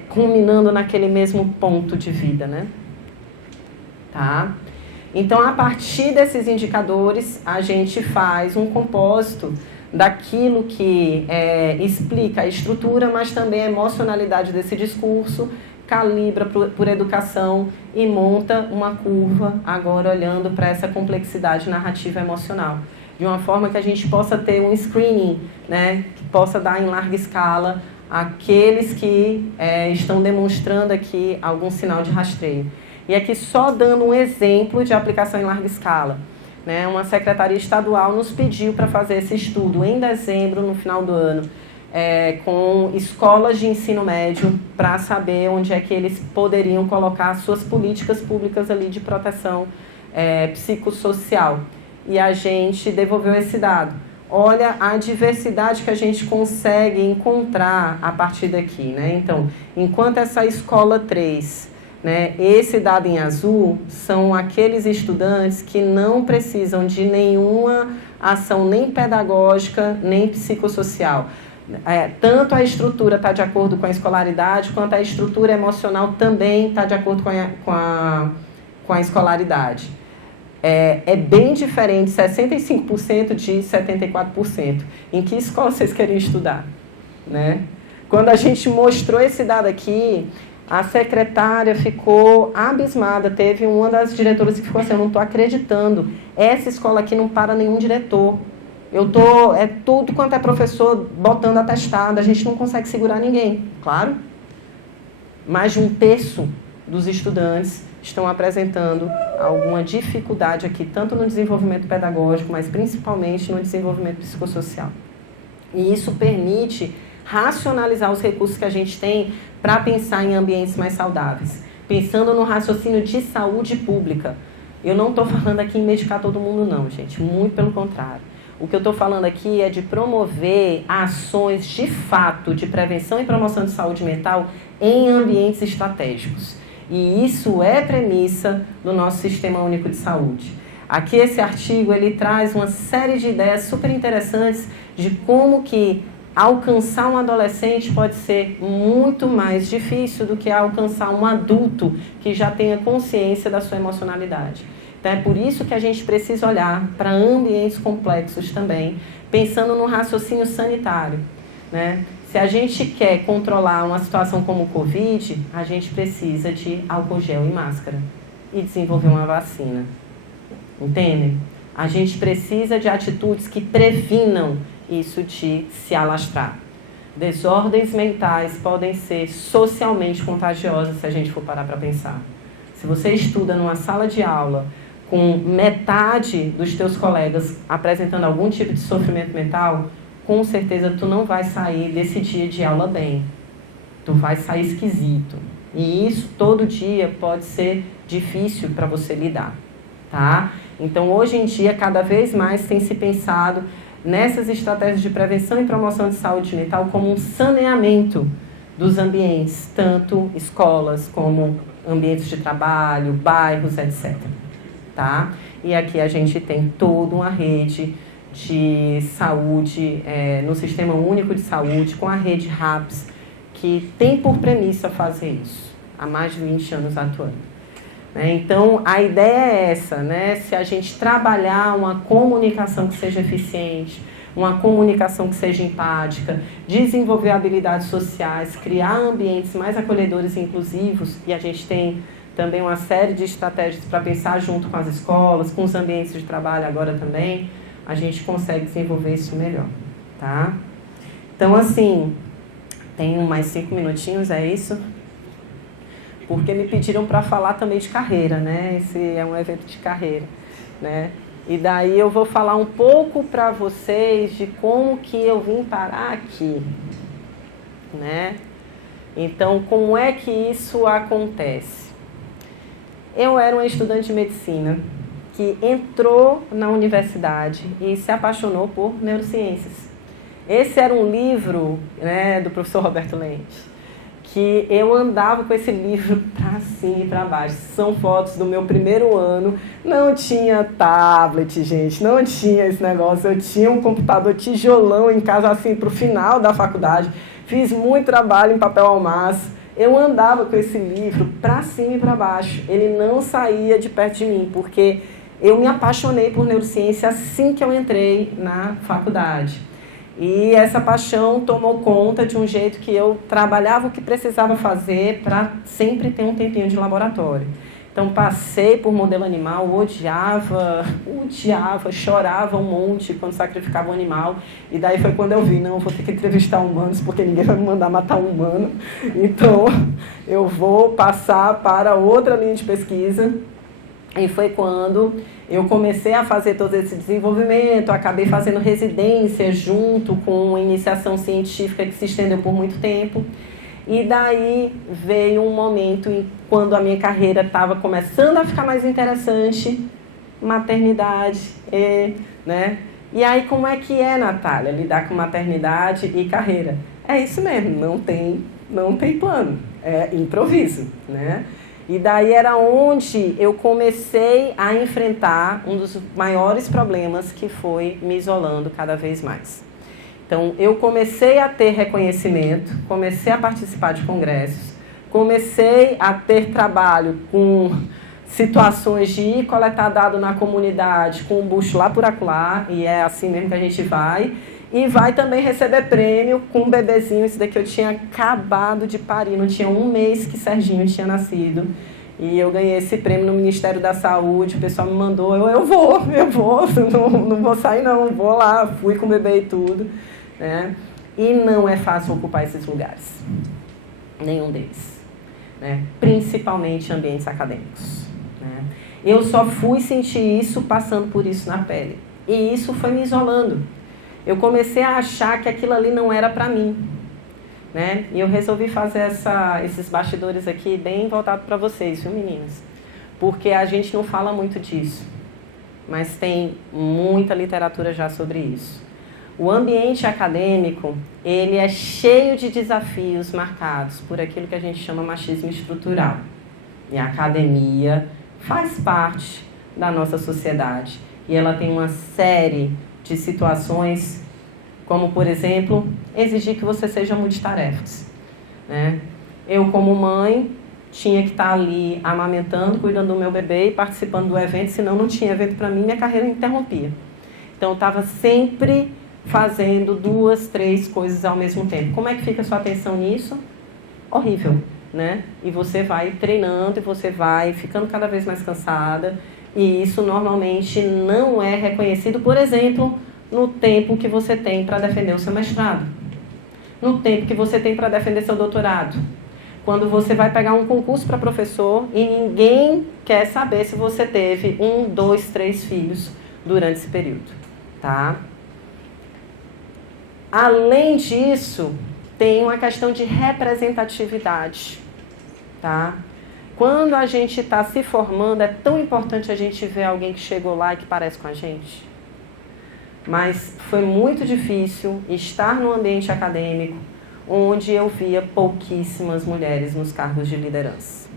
culminando naquele mesmo ponto de vida, né? Tá? Então, a partir desses indicadores, a gente faz um compósito daquilo que explica a estrutura, mas também a emocionalidade desse discurso, calibra por educação e monta uma curva, agora olhando para essa complexidade narrativa emocional, de uma forma que a gente possa ter um screening, né, que possa dar em larga escala aqueles que estão demonstrando aqui algum sinal de rastreio. E aqui só dando um exemplo de aplicação em larga escala. Né, uma secretaria estadual nos pediu para fazer esse estudo em dezembro, no final do ano, com escolas de ensino médio, para saber onde é que eles poderiam colocar suas políticas públicas ali de proteção psicossocial. E a gente devolveu esse dado. Olha a diversidade que a gente consegue encontrar a partir daqui. Né? Então, enquanto essa escola 3... né, esse dado em azul são aqueles estudantes que não precisam de nenhuma ação nem pedagógica, nem psicossocial. Tanto a estrutura está de acordo com a escolaridade, quanto a estrutura emocional também está de acordo com a escolaridade. É bem diferente, 65% de 74%. Em que escola vocês querem estudar? Né? Quando a gente mostrou esse dado aqui, a secretária ficou abismada. Teve uma das diretoras que ficou assim, eu não estou acreditando. Essa escola aqui não para nenhum diretor. Tudo quanto é professor botando atestado, a gente não consegue segurar ninguém. Claro, mais de 1/3 dos estudantes estão apresentando alguma dificuldade aqui, tanto no desenvolvimento pedagógico, mas principalmente no desenvolvimento psicossocial. E isso permite racionalizar os recursos que a gente tem para pensar em ambientes mais saudáveis. Pensando no raciocínio de saúde pública. Eu não estou falando aqui em medicar todo mundo não, gente. Muito pelo contrário. O que eu estou falando aqui é de promover ações de fato de prevenção e promoção de saúde mental em ambientes estratégicos. E isso é premissa do nosso Sistema Único de Saúde. Aqui esse artigo ele traz uma série de ideias super interessantes de como que alcançar um adolescente pode ser muito mais difícil do que alcançar um adulto que já tenha consciência da sua emocionalidade. Então, é por isso que a gente precisa olhar para ambientes complexos também, pensando no raciocínio sanitário. Né? Se a gente quer controlar uma situação como o Covid, a gente precisa de álcool gel e máscara e desenvolver uma vacina. Entendem? A gente precisa de atitudes que previnam isso de se alastrar. Desordens mentais podem ser socialmente contagiosas se a gente for parar para pensar. Se você estuda numa sala de aula com metade dos teus colegas apresentando algum tipo de sofrimento mental, com certeza tu não vai sair desse dia de aula bem. Tu vai sair esquisito. E isso todo dia pode ser difícil para você lidar. Tá? Então, hoje em dia, cada vez mais tem se pensado nessas estratégias de prevenção e promoção de saúde mental como um saneamento dos ambientes, tanto escolas como ambientes de trabalho, bairros, etc. Tá? E aqui a gente tem toda uma rede de saúde, no Sistema Único de Saúde, com a rede RAPS, que tem por premissa fazer isso, há mais de 20 anos atuando. Então, a ideia é essa, né? Se a gente trabalhar uma comunicação que seja eficiente, uma comunicação que seja empática, desenvolver habilidades sociais, criar ambientes mais acolhedores e inclusivos, e a gente tem também uma série de estratégias para pensar junto com as escolas, com os ambientes de trabalho agora também, a gente consegue desenvolver isso melhor, tá? Então, assim, tenho mais 5 minutinhos, é isso? Porque me pediram para falar também de carreira, né? Esse é um evento de carreira, né? E daí eu vou falar um pouco para vocês de como que eu vim parar aqui, né? Então, como é que isso acontece? Eu era uma estudante de medicina que entrou na universidade e se apaixonou por neurociências. Esse era um livro, né, do professor Roberto Lente, que eu andava com esse livro para cima e para baixo. São fotos do meu primeiro ano. Não tinha tablet, gente, não tinha esse negócio. Eu tinha um computador tijolão em casa, assim, para o final da faculdade. Fiz muito trabalho em papel almaço. Eu andava com esse livro para cima e para baixo. Ele não saía de perto de mim, porque eu me apaixonei por neurociência assim que eu entrei na faculdade. E essa paixão tomou conta de um jeito que eu trabalhava o que precisava fazer para sempre ter um tempinho de laboratório. Então, passei por modelo animal, odiava, chorava um monte quando sacrificava um animal. E daí foi quando eu vi, não, vou ter que entrevistar humanos, porque ninguém vai me mandar matar um humano. Então, eu vou passar para outra linha de pesquisa. E foi quando eu comecei a fazer todo esse desenvolvimento, acabei fazendo residência junto com uma iniciação científica que se estendeu por muito tempo. E daí veio um momento em quando a minha carreira estava começando a ficar mais interessante, maternidade, né? E aí como é que é, Natália, lidar com maternidade e carreira? É isso mesmo, não tem plano, é improviso, né? E daí era onde eu comecei a enfrentar um dos maiores problemas, que foi me isolando cada vez mais. Então, eu comecei a ter reconhecimento, comecei a participar de congressos, comecei a ter trabalho com situações de ir coletar dado na comunidade, com o bucho lá por acolá, e é assim mesmo que a gente vai. E vai também receber prêmio com um bebezinho. Esse daqui eu tinha acabado de parir, não tinha um mês que Serginho tinha nascido. E eu ganhei esse prêmio no Ministério da Saúde, o pessoal me mandou, eu vou, não vou sair não, vou lá, fui com o bebê e tudo, né? E não é fácil ocupar esses lugares, nenhum deles, né? Principalmente ambientes acadêmicos, né? Eu só fui sentir isso passando por isso na pele, e isso foi me isolando. Eu comecei a achar que aquilo ali não era para mim, né? E eu resolvi fazer esses bastidores aqui bem voltado para vocês, viu, meninas? Porque a gente não fala muito disso, mas tem muita literatura já sobre isso. O ambiente acadêmico, ele é cheio de desafios marcados por aquilo que a gente chama machismo estrutural. E a academia faz parte da nossa sociedade. E ela tem uma série de situações, como, por exemplo, exigir que você seja multitarefas, né? Eu, como mãe, tinha que estar ali amamentando, cuidando do meu bebê e participando do evento, senão não tinha evento para mim, minha carreira interrompia. Então, eu estava sempre fazendo 2, 3 coisas ao mesmo tempo. Como é que fica a sua atenção nisso? Horrível, né? E você vai treinando e você vai ficando cada vez mais cansada. E isso normalmente não é reconhecido, por exemplo, no tempo que você tem para defender o seu mestrado, no tempo que você tem para defender seu doutorado. Quando você vai pegar um concurso para professor e ninguém quer saber se você teve 1, 2, 3 filhos durante esse período, tá? Além disso, tem uma questão de representatividade, tá? Quando a gente está se formando, é tão importante a gente ver alguém que chegou lá e que parece com a gente. Mas foi muito difícil estar no ambiente acadêmico onde eu via pouquíssimas mulheres nos cargos de liderança.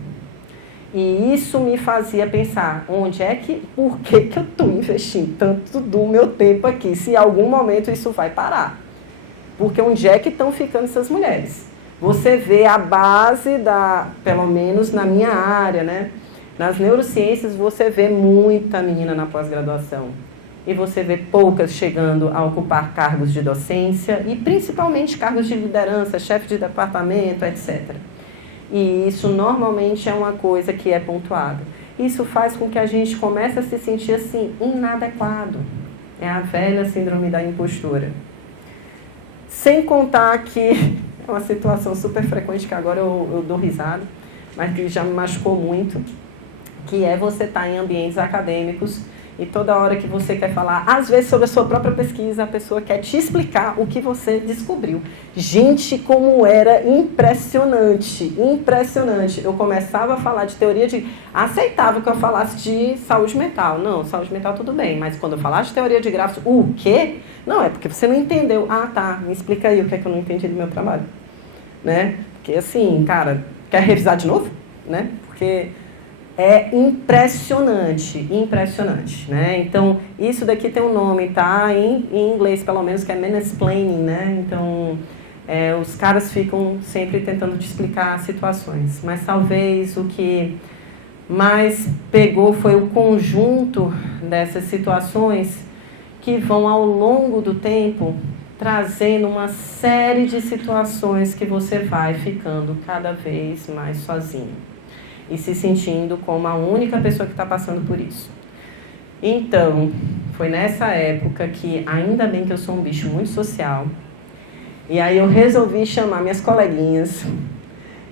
E isso me fazia pensar, por que eu estou investindo tanto do meu tempo aqui, se em algum momento isso vai parar? Porque onde é que estão ficando essas mulheres? Você vê a base pelo menos na minha área, né? Nas neurociências você vê muita menina na pós-graduação. E você vê poucas chegando a ocupar cargos de docência e principalmente cargos de liderança, chefe de departamento, etc. E isso normalmente é uma coisa que é pontuada. Isso faz com que a gente comece a se sentir assim, inadequado. É a velha síndrome da impostura. Sem contar que é uma situação super frequente, que agora eu dou risada, mas que já me machucou muito, que é você estar em ambientes acadêmicos e toda hora que você quer falar, às vezes sobre a sua própria pesquisa, a pessoa quer te explicar o que você descobriu. Gente, como era impressionante, impressionante. Eu começava a falar de teoria de... Aceitava que eu falasse de saúde mental. Não, saúde mental tudo bem, mas quando eu falasse de teoria de grafos, o quê? Não, é porque você não entendeu. Ah, tá, me explica aí o que é que eu não entendi do meu trabalho. Né? Porque assim, cara, quer revisar de novo? Né? Porque... é impressionante, impressionante, né? Então, isso daqui tem um nome, tá? Em inglês, pelo menos, que é mansplaining, né? Então, os caras ficam sempre tentando te explicar situações. Mas talvez o que mais pegou foi o conjunto dessas situações que vão, ao longo do tempo, trazendo uma série de situações que você vai ficando cada vez mais sozinho. E se sentindo como a única pessoa que está passando por isso. Então, foi nessa época que, ainda bem que eu sou um bicho muito social, e aí eu resolvi chamar minhas coleguinhas,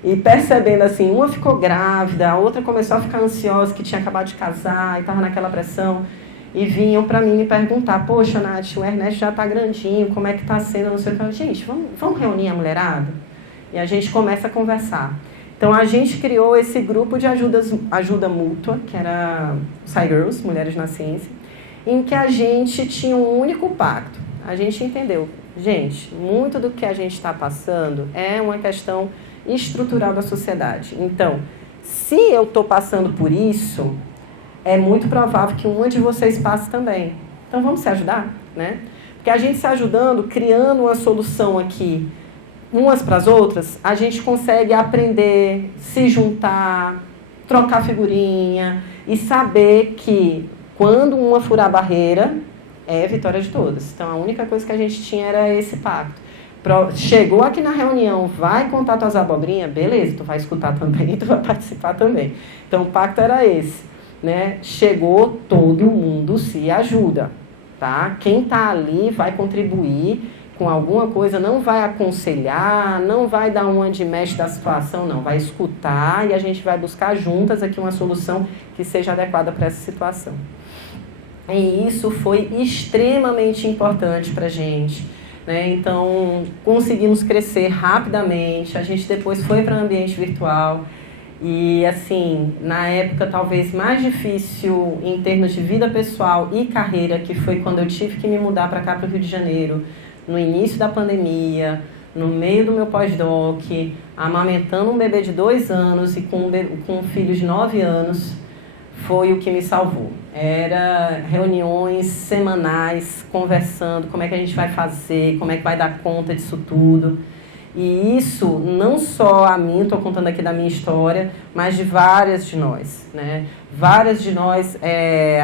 e percebendo assim, uma ficou grávida, a outra começou a ficar ansiosa, que tinha acabado de casar, e estava naquela pressão, e vinham para mim me perguntar, poxa, Nath, o Ernesto já está grandinho, como é que está sendo, não sei o que. Gente, vamos reunir a mulherada? E a gente começa a conversar. Então, a gente criou esse grupo de ajuda mútua, que era Scigirls, Mulheres na Ciência, em que a gente tinha um único pacto. A gente entendeu, gente, muito do que a gente está passando é uma questão estrutural da sociedade. Então, se eu estou passando por isso, é muito provável que uma de vocês passe também. Então, vamos se ajudar, né? Porque a gente se ajudando, criando uma solução aqui, umas para as outras, a gente consegue aprender, se juntar, trocar figurinha e saber que quando uma furar a barreira, é vitória de todas. Então, a única coisa que a gente tinha era esse pacto. Chegou aqui na reunião, vai contar tuas abobrinhas, beleza, tu vai escutar também, tu vai participar também. Então, o pacto era esse, né? Chegou, todo mundo se ajuda, tá? Quem tá ali vai contribuir com alguma coisa, não vai aconselhar, não vai dar um anti-mexe da situação, não. Vai escutar e a gente vai buscar juntas aqui uma solução que seja adequada para essa situação. E isso foi extremamente importante para a gente, né? Então, conseguimos crescer rapidamente. A gente depois foi para o ambiente virtual. E, assim, na época talvez mais difícil em termos de vida pessoal e carreira, que foi quando eu tive que me mudar para cá, para o Rio de Janeiro, no início da pandemia, no meio do meu pós-doc, amamentando um bebê de 2 anos e com um filho de 9 anos, foi o que me salvou. Era reuniões semanais, conversando, como é que a gente vai fazer, como é que vai dar conta disso tudo. E isso, não só a mim, estou contando aqui da minha história, mas de várias de nós, né? Várias de nós,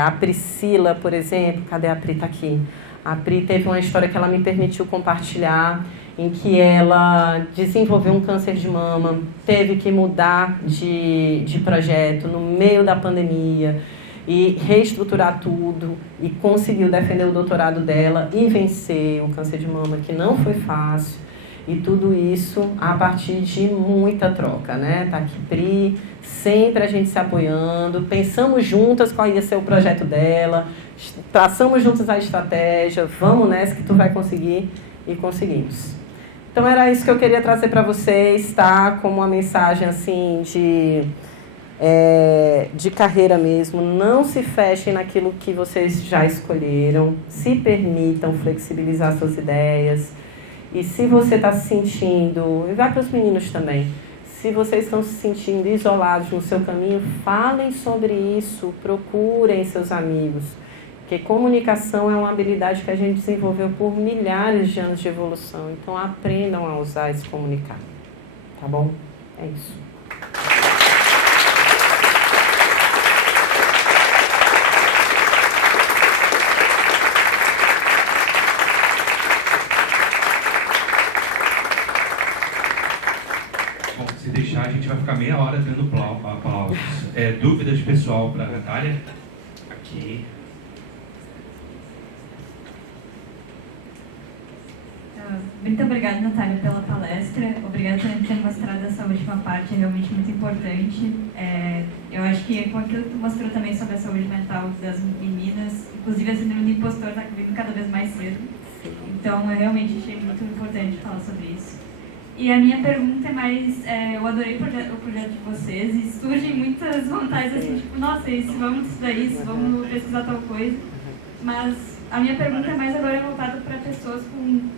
a Priscila, por exemplo, cadê a Pri? Está aqui. A Pri teve uma história que ela me permitiu compartilhar, em que ela desenvolveu um câncer de mama, teve que mudar de projeto no meio da pandemia e reestruturar tudo e conseguiu defender o doutorado dela e vencer o câncer de mama, que não foi fácil. E tudo isso a partir de muita troca, né? Tá aqui, Pri, sempre a gente se apoiando, pensamos juntas qual ia ser o projeto dela, traçamos juntas a estratégia, vamos nessa que tu vai conseguir, e conseguimos. Então era isso que eu queria trazer para vocês, tá? Como uma mensagem assim de carreira mesmo. Não se fechem naquilo que vocês já escolheram, se permitam flexibilizar suas ideias. E se você está se sentindo, e vai para os meninos também, se vocês estão se sentindo isolados no seu caminho, falem sobre isso, procurem seus amigos. Porque comunicação é uma habilidade que a gente desenvolveu por milhares de anos de evolução. Então aprendam a usar e se comunicar. Tá bom? É isso. Se deixar, a gente vai ficar meia hora tendo aplausos. Dúvidas, pessoal, para a Natália? Aqui. Muito obrigada, Natália, pela palestra. Obrigada por ter mostrado essa última parte, é realmente muito importante. Eu acho que com aquilo que tu mostrou também sobre a saúde mental das meninas, inclusive a síndrome do impostor está vindo cada vez mais cedo. Então, eu realmente achei muito importante falar sobre isso. E a minha pergunta é mais, eu adorei o projeto de vocês e surgem muitas vontades assim, tipo, nossa, vamos estudar isso, vamos pesquisar tal coisa. Mas a minha pergunta é mais agora voltada para pessoas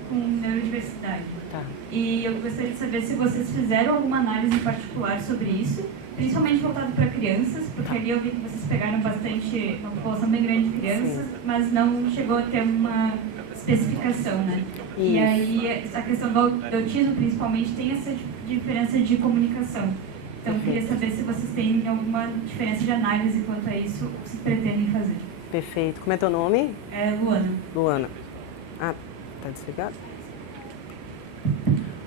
com neurodiversidade. Tá. E eu gostaria de saber se vocês fizeram alguma análise particular sobre isso, principalmente voltado para crianças, porque ali eu vi que vocês pegaram uma população bem grande de crianças, mas não chegou a ter uma especificação, né? Isso. E aí a questão do autismo, principalmente, tem essa diferença de comunicação. Então, eu queria saber se vocês têm alguma diferença de análise quanto a isso, o que vocês pretendem fazer. Perfeito. Como é teu nome? É Luana. Luana. Ah, tá desligado?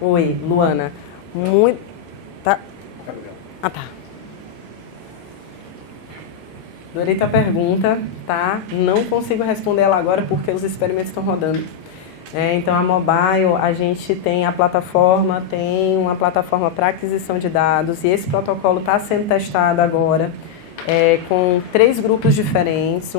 Oi, Luana. Muito... Tá. Ah, tá. Adorei tua pergunta, tá? Não consigo responder ela agora porque os experimentos estão rodando. Então, a Mobile, a gente tem a plataforma, tem uma plataforma para aquisição de dados e esse protocolo está sendo testado agora com 3 grupos diferentes,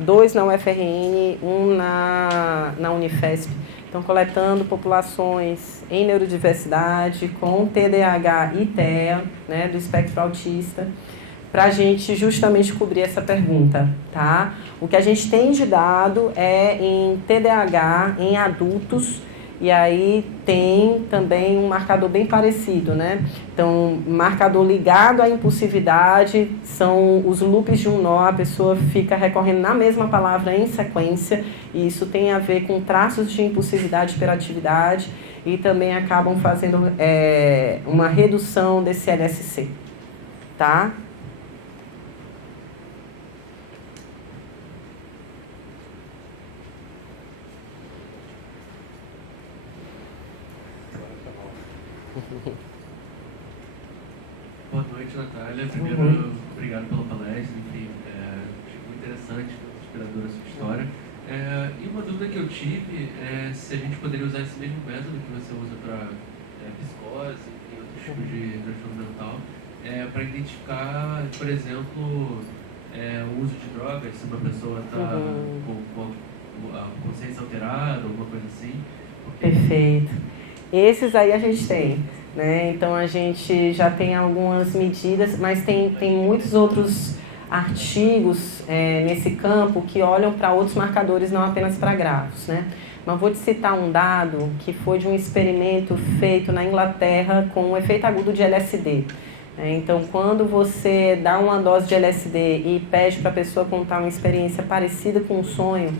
dois na UFRN, um na Unifesp. Estão coletando populações em neurodiversidade com TDAH e TEA, né, do espectro autista, para a gente justamente cobrir essa pergunta, tá? O que a gente tem de dado é em TDAH em adultos, e aí tem também um marcador bem parecido, né? Então, marcador ligado à impulsividade são os loops de um nó, a pessoa fica recorrendo na mesma palavra em sequência, e isso tem a ver com traços de impulsividade e hiperatividade, e também acabam fazendo uma redução desse LSC, tá? Boa noite, Natália. Primeiro, obrigado pela palestra. Enfim, achei muito interessante, inspiradora a sua história. E uma dúvida que eu tive é se a gente poderia usar esse mesmo método que você usa para psicose e outros tipos de transtorno mental, para identificar, por exemplo, o uso de drogas, se uma pessoa está com a consciência alterada, alguma coisa assim. Perfeito. Esses aí a gente tem, né? Então a gente já tem algumas medidas, mas tem muitos outros artigos nesse campo que olham para outros marcadores, não apenas para grafos, né? Mas vou te citar um dado que foi de um experimento feito na Inglaterra com um efeito agudo de LSD. Então, quando você dá uma dose de LSD e pede para a pessoa contar uma experiência parecida com um sonho,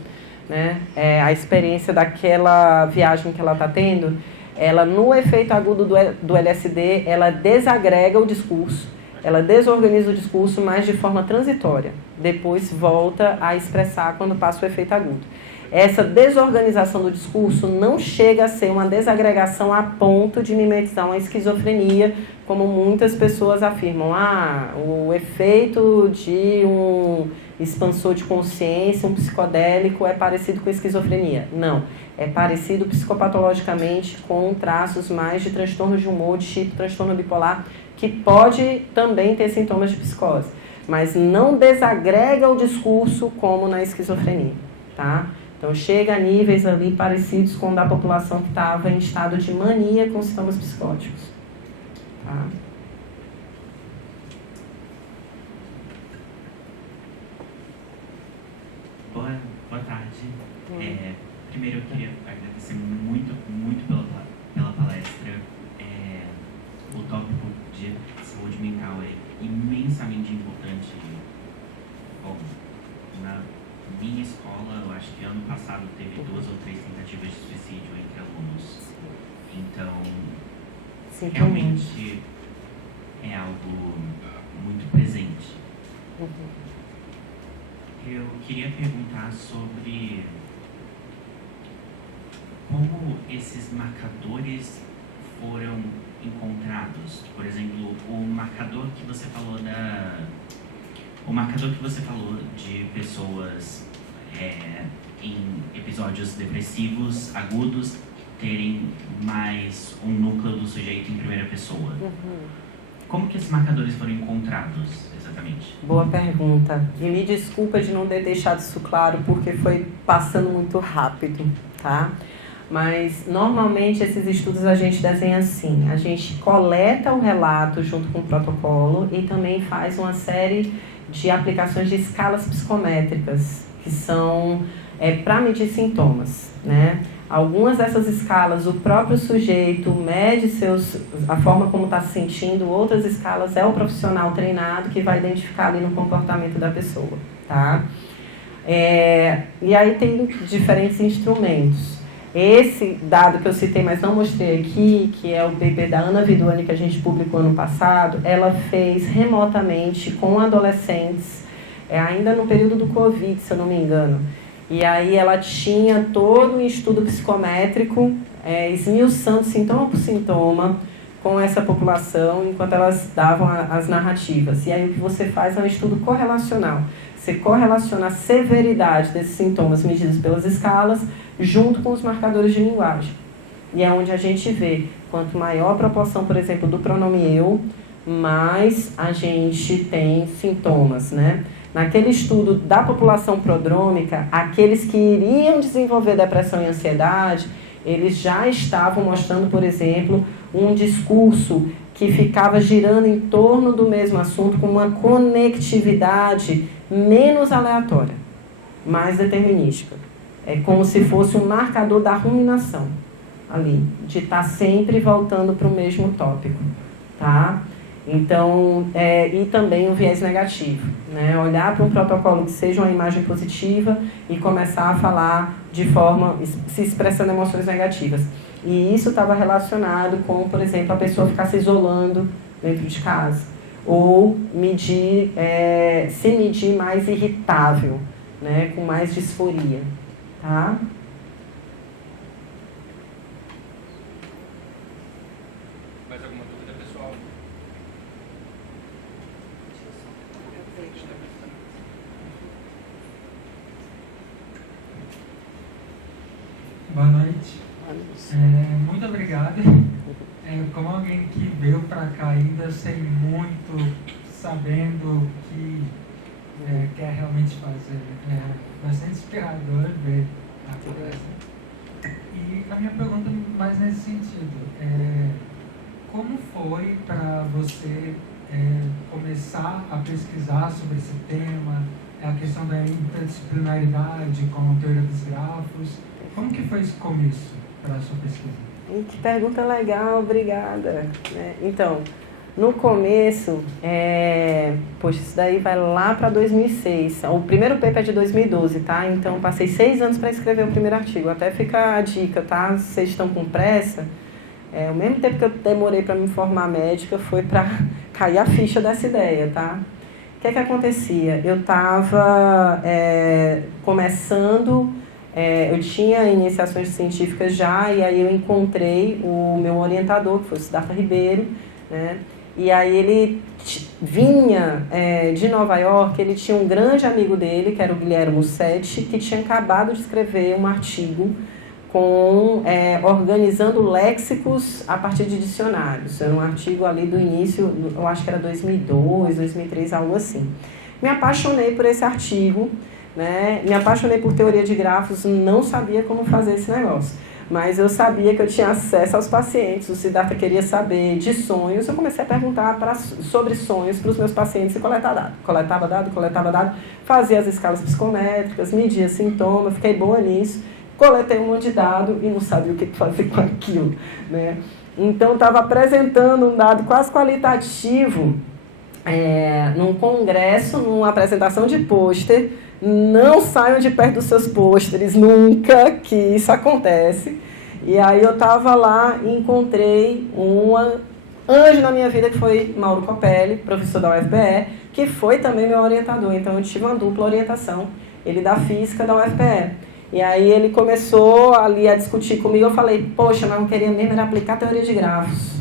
né? A experiência daquela viagem que ela está tendo, ela, no efeito agudo do LSD, ela desagrega o discurso, ela desorganiza o discurso, mas de forma transitória. Depois volta a expressar quando passa o efeito agudo. Essa desorganização do discurso não chega a ser uma desagregação a ponto de mimetizar uma esquizofrenia, como muitas pessoas afirmam. O efeito de um expansor de consciência, um psicodélico, é parecido com esquizofrenia. Não, é parecido psicopatologicamente com traços mais de transtorno de humor, de tipo transtorno bipolar, que pode também ter sintomas de psicose, mas não desagrega o discurso como na esquizofrenia, tá? Então chega a níveis ali parecidos com o da população que estava em estado de mania com sintomas psicóticos, tá? Boa tarde. Primeiro eu queria agradecer muito pela palestra. O tópico de saúde mental é imensamente importante. Bom, na minha escola, eu acho que ano passado teve 2 ou 3 tentativas de suicídio entre alunos. Então, realmente é algo muito presente. Eu queria perguntar sobre como esses marcadores foram encontrados. Por exemplo, o marcador que você falou de pessoas em episódios depressivos agudos terem mais um núcleo do sujeito em primeira pessoa. como que esses marcadores foram encontrados, exatamente? Boa pergunta. E me desculpa de não ter deixado isso claro, porque foi passando muito rápido, tá? Mas, normalmente, esses estudos a gente desenha assim. A gente coleta o relato junto com o protocolo e também faz uma série de aplicações de escalas psicométricas, que são para medir sintomas, né? Algumas dessas escalas, o próprio sujeito mede a forma como está se sentindo. Outras escalas é o profissional treinado que vai identificar ali no comportamento da pessoa, tá? E aí tem diferentes instrumentos. Esse dado que eu citei, mas não mostrei aqui, que é o paper da Ana Viduani, que a gente publicou ano passado, ela fez remotamente com adolescentes, ainda no período do Covid, se eu não me engano. E aí ela tinha todo um estudo psicométrico, esmiuçando sintoma por sintoma com essa população, enquanto elas davam as narrativas. E aí o que você faz é um estudo correlacional. Você correlaciona a severidade desses sintomas medidos pelas escalas junto com os marcadores de linguagem. E é onde a gente vê, quanto maior a proporção, por exemplo, do pronome eu, mais a gente tem sintomas, né? Naquele estudo da população prodrômica, aqueles que iriam desenvolver depressão e ansiedade, eles já estavam mostrando, por exemplo, um discurso que ficava girando em torno do mesmo assunto com uma conectividade menos aleatória, mais determinística. É como se fosse um marcador da ruminação ali, de estar sempre voltando para o mesmo tópico, tá? Então, e também o viés negativo, né? Olhar para um protocolo que seja uma imagem positiva e começar a falar de forma, se expressando emoções negativas. E isso estava relacionado com, por exemplo, a pessoa ficar se isolando dentro de casa. Ou se medir mais irritável, né? Com mais disforia, tá? Mais alguma dúvida, pessoal? Boa noite. Muito obrigado. Como alguém que veio para cá ainda sem muito, sabendo o que quer realmente fazer, é bastante inspirador ver a coisa. E a minha pergunta mais nesse sentido, como foi para você começar a pesquisar sobre esse tema, a questão da interdisciplinaridade com a teoria dos grafos? Como que foi esse começo para a sua pesquisa? Que pergunta legal, obrigada. Então, no começo, isso daí vai lá para 2006. O primeiro paper é de 2012, tá? Então, passei 6 anos para escrever o primeiro artigo. Até fica a dica, tá? Se vocês estão com pressa, o mesmo tempo que eu demorei para me formar médica foi para cair a ficha dessa ideia, tá? O que acontecia? Eu estava começando... eu tinha iniciações científicas já, e aí eu encontrei o meu orientador, que foi o Siddhartha Ribeiro, né? E aí ele vinha de Nova York, ele tinha um grande amigo dele, que era o Guilherme Mussetti, que tinha acabado de escrever um artigo organizando léxicos a partir de dicionários. Era um artigo ali do início, eu acho que era 2002, 2003, algo assim. Me apaixonei por esse artigo, né? Me apaixonei por teoria de grafos, não sabia como fazer esse negócio, mas eu sabia que eu tinha acesso aos pacientes. O Siddhartha queria saber de sonhos, eu comecei a perguntar sobre sonhos para os meus pacientes e coletava dado, fazia as escalas psicométricas, media sintomas, fiquei boa nisso, coletei um monte de dado e não sabia o que fazer com aquilo, né? Então estava apresentando um dado quase qualitativo num congresso, numa apresentação de pôster. Não saiam de perto dos seus pôsteres, nunca, que isso acontece. E aí eu estava lá e encontrei um anjo na minha vida, que foi Mauro Copelli, professor da UFPE, que foi também meu orientador. Então eu tive uma dupla orientação, ele da física da UFPE. E aí ele começou ali a discutir comigo, eu falei, poxa, mas eu queria mesmo era aplicar teoria de grafos.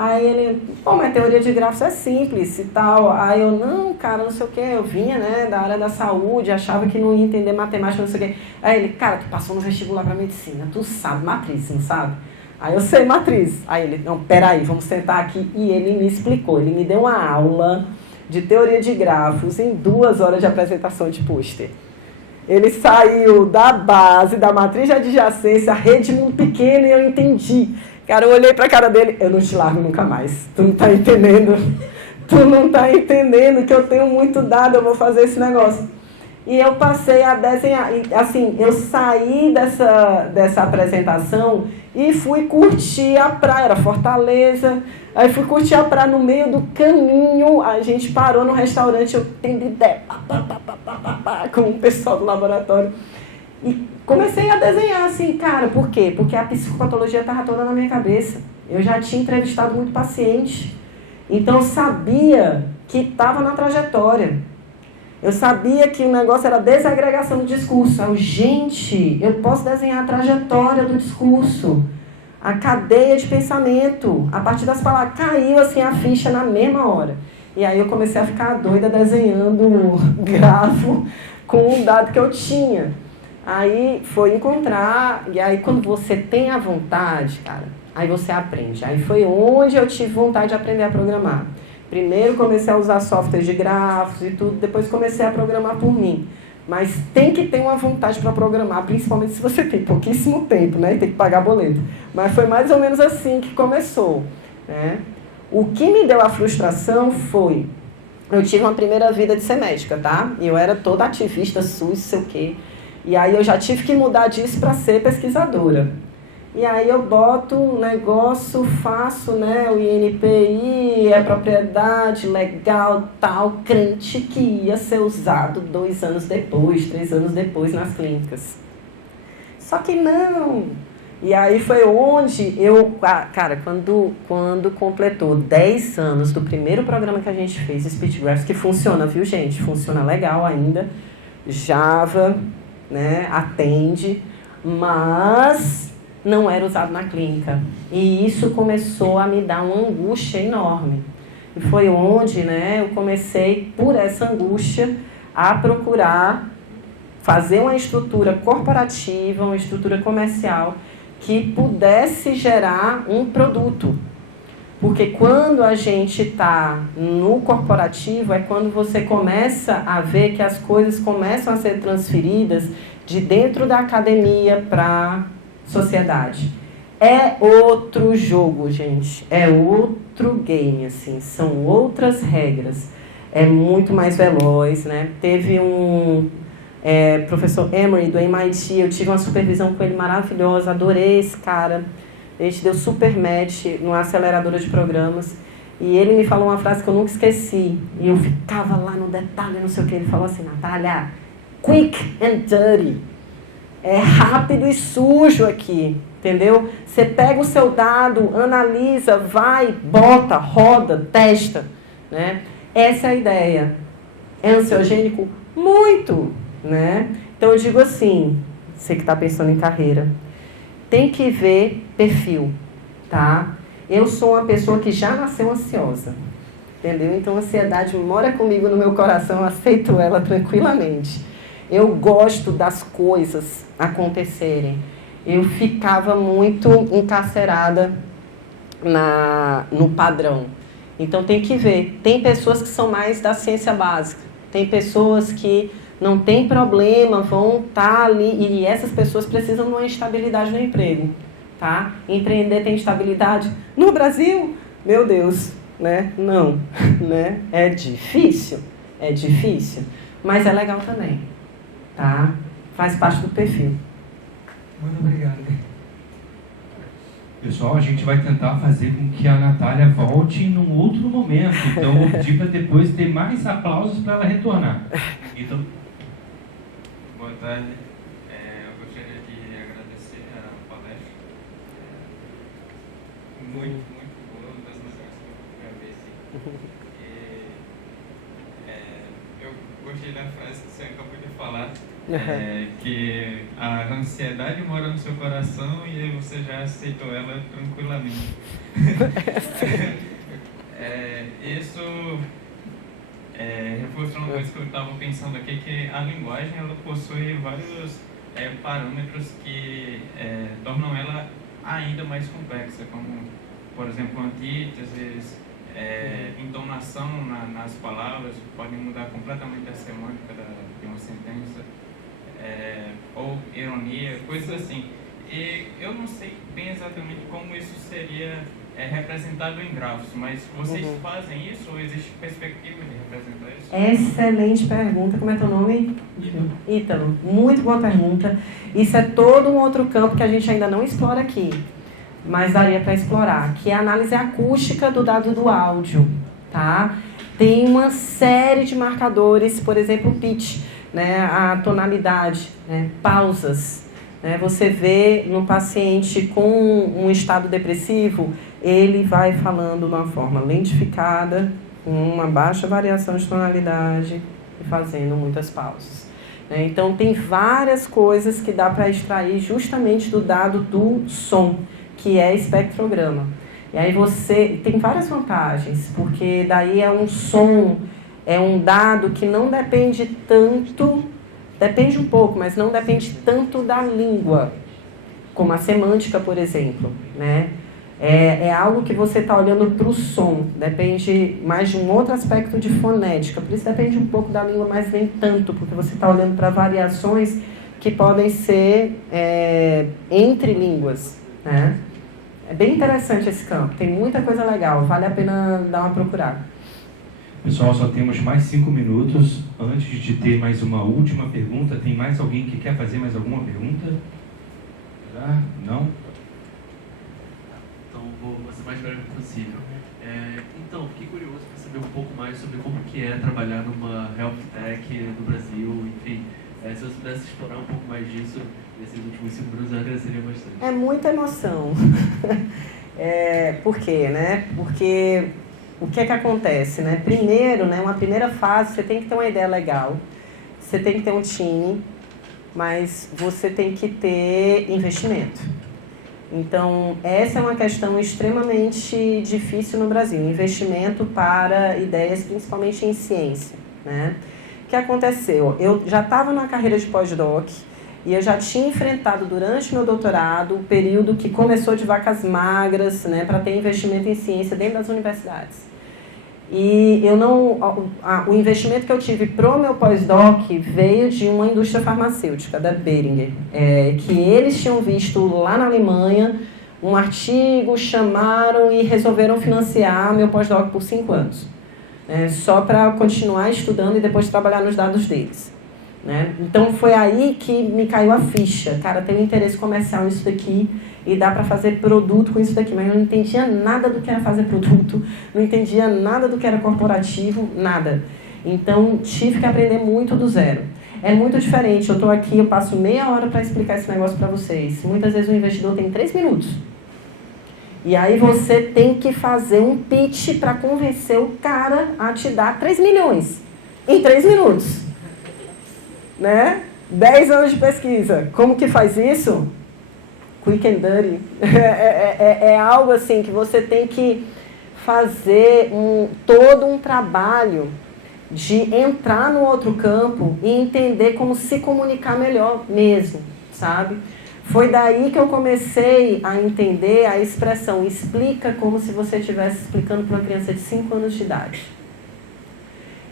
Aí ele, mas teoria de grafos é simples e tal. Aí eu, não, cara, não sei o que, eu vinha, né, da área da saúde, achava que não ia entender matemática, não sei o que. Aí ele, cara, tu passou no vestibular pra medicina, tu sabe matriz, não sabe? Aí eu sei matriz. Aí ele, não, peraí, vamos sentar aqui. E ele me explicou, ele me deu uma aula de teoria de grafos em 2 horas de apresentação de pôster. Ele saiu da base, da matriz de adjacência, rede muito pequena, e eu entendi. Cara, eu olhei pra cara dele, eu não te largo nunca mais. Tu não tá entendendo? Tu não tá entendendo que eu tenho muito dado, eu vou fazer esse negócio. E eu passei a desenhar, assim, eu saí dessa apresentação e fui curtir a praia, era Fortaleza, aí fui curtir a praia no meio do caminho, a gente parou no restaurante, eu tendo ideia, com o pessoal do laboratório, e comecei a desenhar assim, cara, por quê? Porque a psicopatologia estava toda na minha cabeça, eu já tinha entrevistado muito paciente, então eu sabia que estava na trajetória. Eu sabia que o negócio era desagregação do discurso. Gente, eu posso desenhar a trajetória do discurso, a cadeia de pensamento, a partir das palavras. Caiu assim a ficha na mesma hora. E aí eu comecei a ficar doida desenhando um grafo com um dado que eu tinha. Aí foi encontrar, e aí quando você tem a vontade, cara, aí você aprende. Aí foi onde eu tive vontade de aprender a programar. Primeiro comecei a usar softwares de grafos e tudo, depois comecei a programar por mim. Mas tem que ter uma vontade para programar, principalmente se você tem pouquíssimo tempo, né? E tem que pagar boleto. Mas foi mais ou menos assim que começou, né? O que me deu a frustração foi... Eu tive uma primeira vida de ser médica, tá? E eu era toda ativista, SUS, sei o quê. E aí eu já tive que mudar disso para ser pesquisadora. E aí eu boto um negócio, faço, né, o INPI, a propriedade legal, tal, crente que ia ser usado 2 anos depois, 3 anos depois nas clínicas. Só que não. E aí foi onde eu, cara, quando completou 10 anos do primeiro programa que a gente fez, Speech Graphs, que funciona, viu, gente? Funciona legal ainda. Java, né, atende, mas... não era usado na clínica. E isso começou a me dar uma angústia enorme. E foi onde, né, eu comecei, por essa angústia, a procurar fazer uma estrutura corporativa, uma estrutura comercial, que pudesse gerar um produto. Porque quando a gente está no corporativo, é quando você começa a ver que as coisas começam a ser transferidas de dentro da academia para sociedade. É outro jogo, gente. É outro game, assim. São outras regras. É muito mais veloz, né? Teve um professor Emery, do MIT, eu tive uma supervisão com ele maravilhosa, adorei esse cara. A gente deu super match numa aceleradora de programas. E ele me falou uma frase que eu nunca esqueci. E eu ficava lá no detalhe, não sei o que. Ele falou assim, Natália, quick and dirty. É rápido e sujo aqui, entendeu? Você pega o seu dado, analisa, vai, bota, roda, testa, né? Essa é a ideia. É ansiogênico? Muito, né? Então eu digo assim, você que está pensando em carreira, tem que ver perfil, tá? Eu sou uma pessoa que já nasceu ansiosa, entendeu? Então a ansiedade mora comigo no meu coração, eu aceito ela tranquilamente. Eu gosto das coisas acontecerem. Eu ficava muito encarcerada no padrão. Então tem que ver. Tem pessoas que são mais da ciência básica. Tem pessoas que não tem problema, vão estar ali. E essas pessoas precisam de uma estabilidade no emprego. Tá? Empreender tem estabilidade? No Brasil? Meu Deus, né? Não. Né? É difícil. Mas é legal também. Tá? Faz parte do perfil. Muito obrigado. Pessoal, a gente vai tentar fazer com que a Natália volte num outro momento. Então, vou pedir para depois ter mais aplausos para ela retornar. Então... Boa tarde. Eu gostaria de agradecer a palestra. Muito boa, uma das melhores que eu gravei, sim. Eu gostei da frase que você acabou de falar. Que a ansiedade mora no seu coração e você já aceitou ela tranquilamente. Isso reforça uma coisa que eu estava pensando aqui, que a linguagem ela possui vários parâmetros que tornam ela ainda mais complexa, como, por exemplo, antíteses, entonação nas palavras, podem mudar completamente a semântica de uma sentença, ou ironia, coisas assim. E eu não sei bem exatamente como isso seria representado em grafos, mas vocês fazem isso ou existe perspectiva de representar isso? Excelente pergunta. Como é teu nome? Ítalo. Muito boa pergunta. Isso é todo um outro campo que a gente ainda não explora aqui, mas daria para explorar, que é a análise acústica do dado do áudio, tá? Tem uma série de marcadores, por exemplo, o pitch, né? A tonalidade, né? Pausas. Você vê no paciente com um estado depressivo, ele vai falando de uma forma lentificada, com uma baixa variação de tonalidade e fazendo muitas pausas. Então, tem várias coisas que dá para extrair justamente do dado do som, que é espectrograma. E aí você tem várias vantagens, porque daí é um som, é um dado que não depende tanto, depende um pouco, mas não depende tanto da língua, como a semântica, por exemplo, né? É algo que você está olhando para o som, depende mais de um outro aspecto de fonética, por isso depende um pouco da língua, mas nem tanto, porque você está olhando para variações que podem ser entre línguas, né? É bem interessante esse campo, tem muita coisa legal, vale a pena dar uma procurada. Pessoal, só temos mais 5 minutos. Antes de ter mais uma última pergunta, tem mais alguém que quer fazer mais alguma pergunta? Não? Então, vou ser mais breve possível. Então, fiquei curioso para saber um pouco mais sobre como que é trabalhar numa health tech no Brasil, enfim. Se você pudesse explorar um pouco mais disso nesses últimos 5 minutos, eu agradeceria bastante. É muita emoção. Por quê, né? Porque o que é que acontece, né? Primeiro, né, uma primeira fase, você tem que ter uma ideia legal, você tem que ter um time, mas você tem que ter investimento. Então, essa é uma questão extremamente difícil no Brasil, investimento para ideias, principalmente em ciência, né? O que aconteceu? Eu já estava na carreira de pós-doc e eu já tinha enfrentado durante meu doutorado o período que começou de vacas magras, né, para ter investimento em ciência dentro das universidades. E o investimento que eu tive para o meu pós-doc veio de uma indústria farmacêutica, da Boehringer, que eles tinham visto lá na Alemanha um artigo, chamaram e resolveram financiar meu pós-doc por 5 anos. Só para continuar estudando e depois trabalhar nos dados deles. Né? Então foi aí que me caiu a ficha. Cara, tem um interesse comercial nisso daqui e dá para fazer produto com isso daqui. Mas eu não entendia nada do que era fazer produto, não entendia nada do que era corporativo, nada. Então tive que aprender muito do zero. É muito diferente. Eu estou aqui, eu passo meia hora para explicar esse negócio para vocês. Muitas vezes o investidor tem 3 minutos. E aí você tem que fazer um pitch para convencer o cara a te dar 3 milhões em 3 minutos. Né? 10 anos de pesquisa. Como que faz isso? Quick and dirty. É algo assim que você tem que fazer todo um trabalho de entrar no outro campo e entender como se comunicar melhor mesmo, sabe? Foi daí que eu comecei a entender a expressão explica como se você estivesse explicando para uma criança de 5 anos de idade.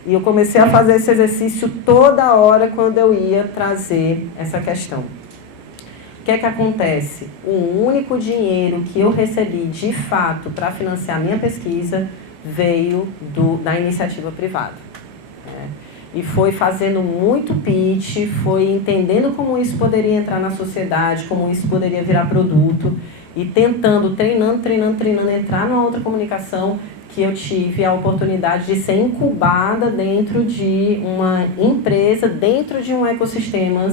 E eu comecei a fazer esse exercício toda hora quando eu ia trazer essa questão. O que é que acontece? O único dinheiro que eu recebi de fato para financiar a minha pesquisa veio da iniciativa privada. Né? E foi fazendo muito pitch, foi entendendo como isso poderia entrar na sociedade, como isso poderia virar produto, e tentando, treinando, entrar numa outra comunicação, que eu tive a oportunidade de ser incubada dentro de uma empresa, dentro de um ecossistema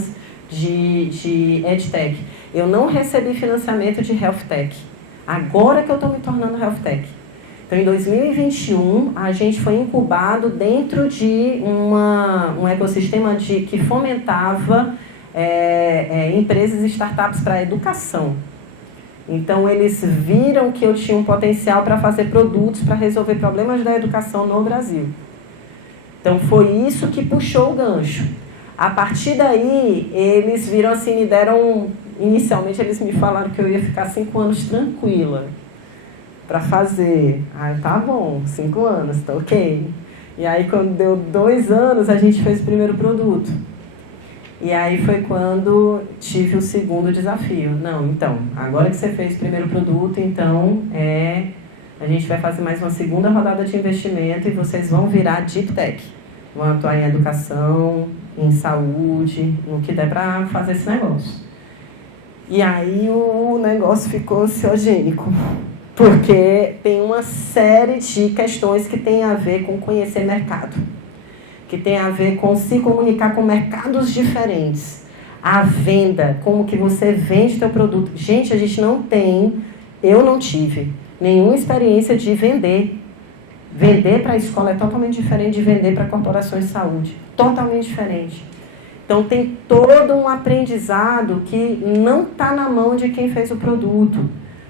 de EdTech. Eu não recebi financiamento de HealthTech. Agora que eu estou me tornando HealthTech. Então, em 2021, a gente foi incubado dentro de um ecossistema que fomentava empresas e startups para a educação. Então, eles viram que eu tinha um potencial para fazer produtos para resolver problemas da educação no Brasil. Então, foi isso que puxou o gancho. A partir daí, eles viram assim, me deram inicialmente eles me falaram que eu ia ficar 5 anos tranquila para fazer. Ah, tá bom, 5 anos, tá ok. E aí, quando deu 2 anos, a gente fez o primeiro produto. E aí foi quando tive o segundo desafio. Não, então, agora que você fez o primeiro produto, então a gente vai fazer mais uma segunda rodada de investimento e vocês vão virar Deep Tech. Vão atuar em educação, em saúde, no que der para fazer esse negócio. E aí o negócio ficou ansiogênico, porque tem uma série de questões que tem a ver com conhecer mercado, que tem a ver com se comunicar com mercados diferentes. A venda, como que você vende teu produto. Gente, a gente eu não tive nenhuma experiência de vender. Vender para a escola é totalmente diferente de vender para corporações de saúde. Totalmente diferente. Então, tem todo um aprendizado que não está na mão de quem fez o produto,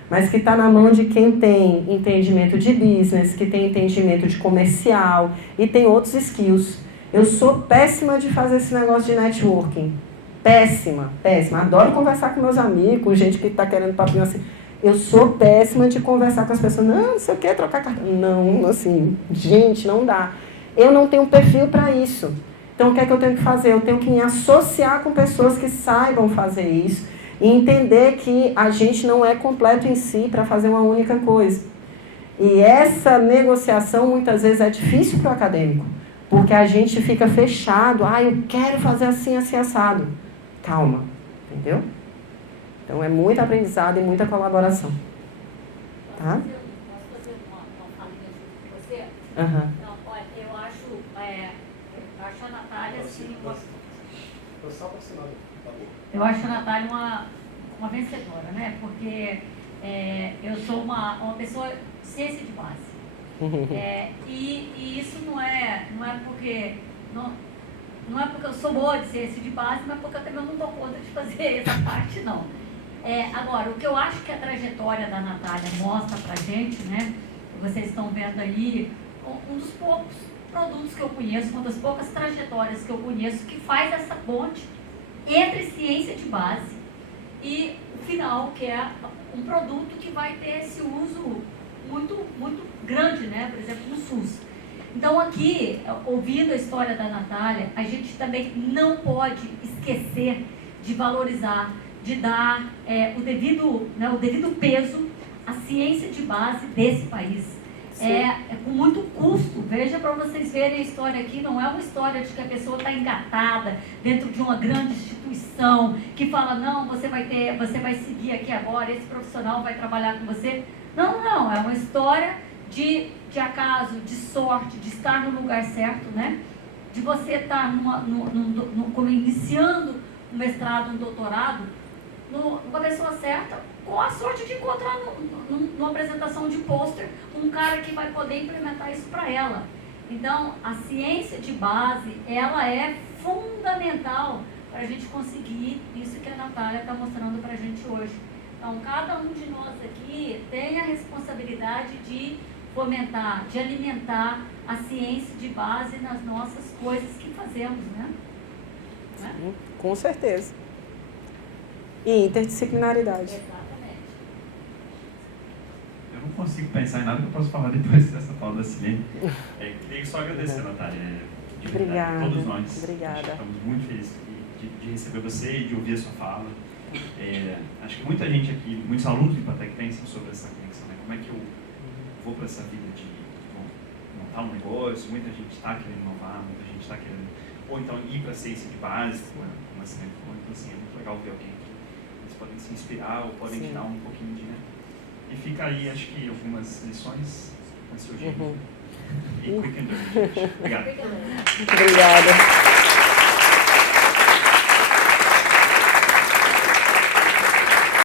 mas que está na mão de quem tem entendimento de business, que tem entendimento de comercial e tem outros skills. Eu sou péssima de fazer esse negócio de networking. Péssima, péssima. Adoro conversar com meus amigos, com gente que está querendo papinho assim. Eu sou péssima de conversar com as pessoas. Não sei o que, trocar cartão. Não, assim, gente, não dá. Eu não tenho perfil para isso. Então, o que é que eu tenho que fazer? Eu tenho que me associar com pessoas que saibam fazer isso e entender que a gente não é completo em si para fazer uma única coisa. E essa negociação, muitas vezes, é difícil para o acadêmico, porque a gente fica fechado. Eu quero fazer assim, assim, assado. Calma, entendeu? Então, é muito aprendizado e muita colaboração. Tá? Posso fazer uma falinha junto com você? Aham. Não, olha, eu acho a Natália assim... Eu acho a Natália uma vencedora, né? Porque eu sou uma pessoa de ciência de base. E isso não é porque... Não é porque eu sou boa de ciência de base, mas porque eu também não dou conta de fazer essa parte, não. Agora, o que eu acho que a trajetória da Natália mostra pra gente, né? Vocês estão vendo aí um dos poucos produtos que eu conheço, uma das poucas trajetórias que eu conheço que faz essa ponte entre ciência de base e o final, que é um produto que vai ter esse uso muito, muito grande, né? Por exemplo, no SUS. Então, aqui, ouvindo a história da Natália, a gente também não pode esquecer de valorizar, de dar o devido peso à ciência de base desse país. É com muito custo. Veja, para vocês verem a história aqui, não é uma história de que a pessoa está engatada dentro de uma grande instituição que fala, não, você vai seguir aqui agora, esse profissional vai trabalhar com você. Não, é uma história de acaso, de sorte, de estar no lugar certo, né? De você estar iniciando um mestrado, um doutorado, numa pessoa certa, com a sorte de encontrar numa apresentação de pôster um cara que vai poder implementar isso para ela. Então, a ciência de base, ela é fundamental para a gente conseguir isso que a Natália está mostrando para a gente hoje. Então, cada um de nós aqui tem a responsabilidade de fomentar, de alimentar a ciência de base nas nossas coisas que fazemos, né? Sim, com certeza. E interdisciplinaridade. Exatamente. Eu não consigo pensar em nada que eu possa falar depois dessa fala da Silene. Queria só agradecer, Natália. Obrigada. Todos nós. Obrigada. Estamos muito felizes de receber você e de ouvir a sua fala. Acho que muita gente aqui, muitos alunos do IPATEC pensam sobre essa conexão, né? Como é que eu vou para essa vida de montar um negócio? Muita gente está querendo inovar, muita gente está querendo... Ou então ir para a ciência de base, como a Silene falou. Então, assim, é muito legal ver alguém que eles podem se inspirar ou podem tirar um pouquinho de... Né? E fica aí, acho que, algumas lições ansiogênicas. E quick and dirty, gente. Obrigado. Obrigada.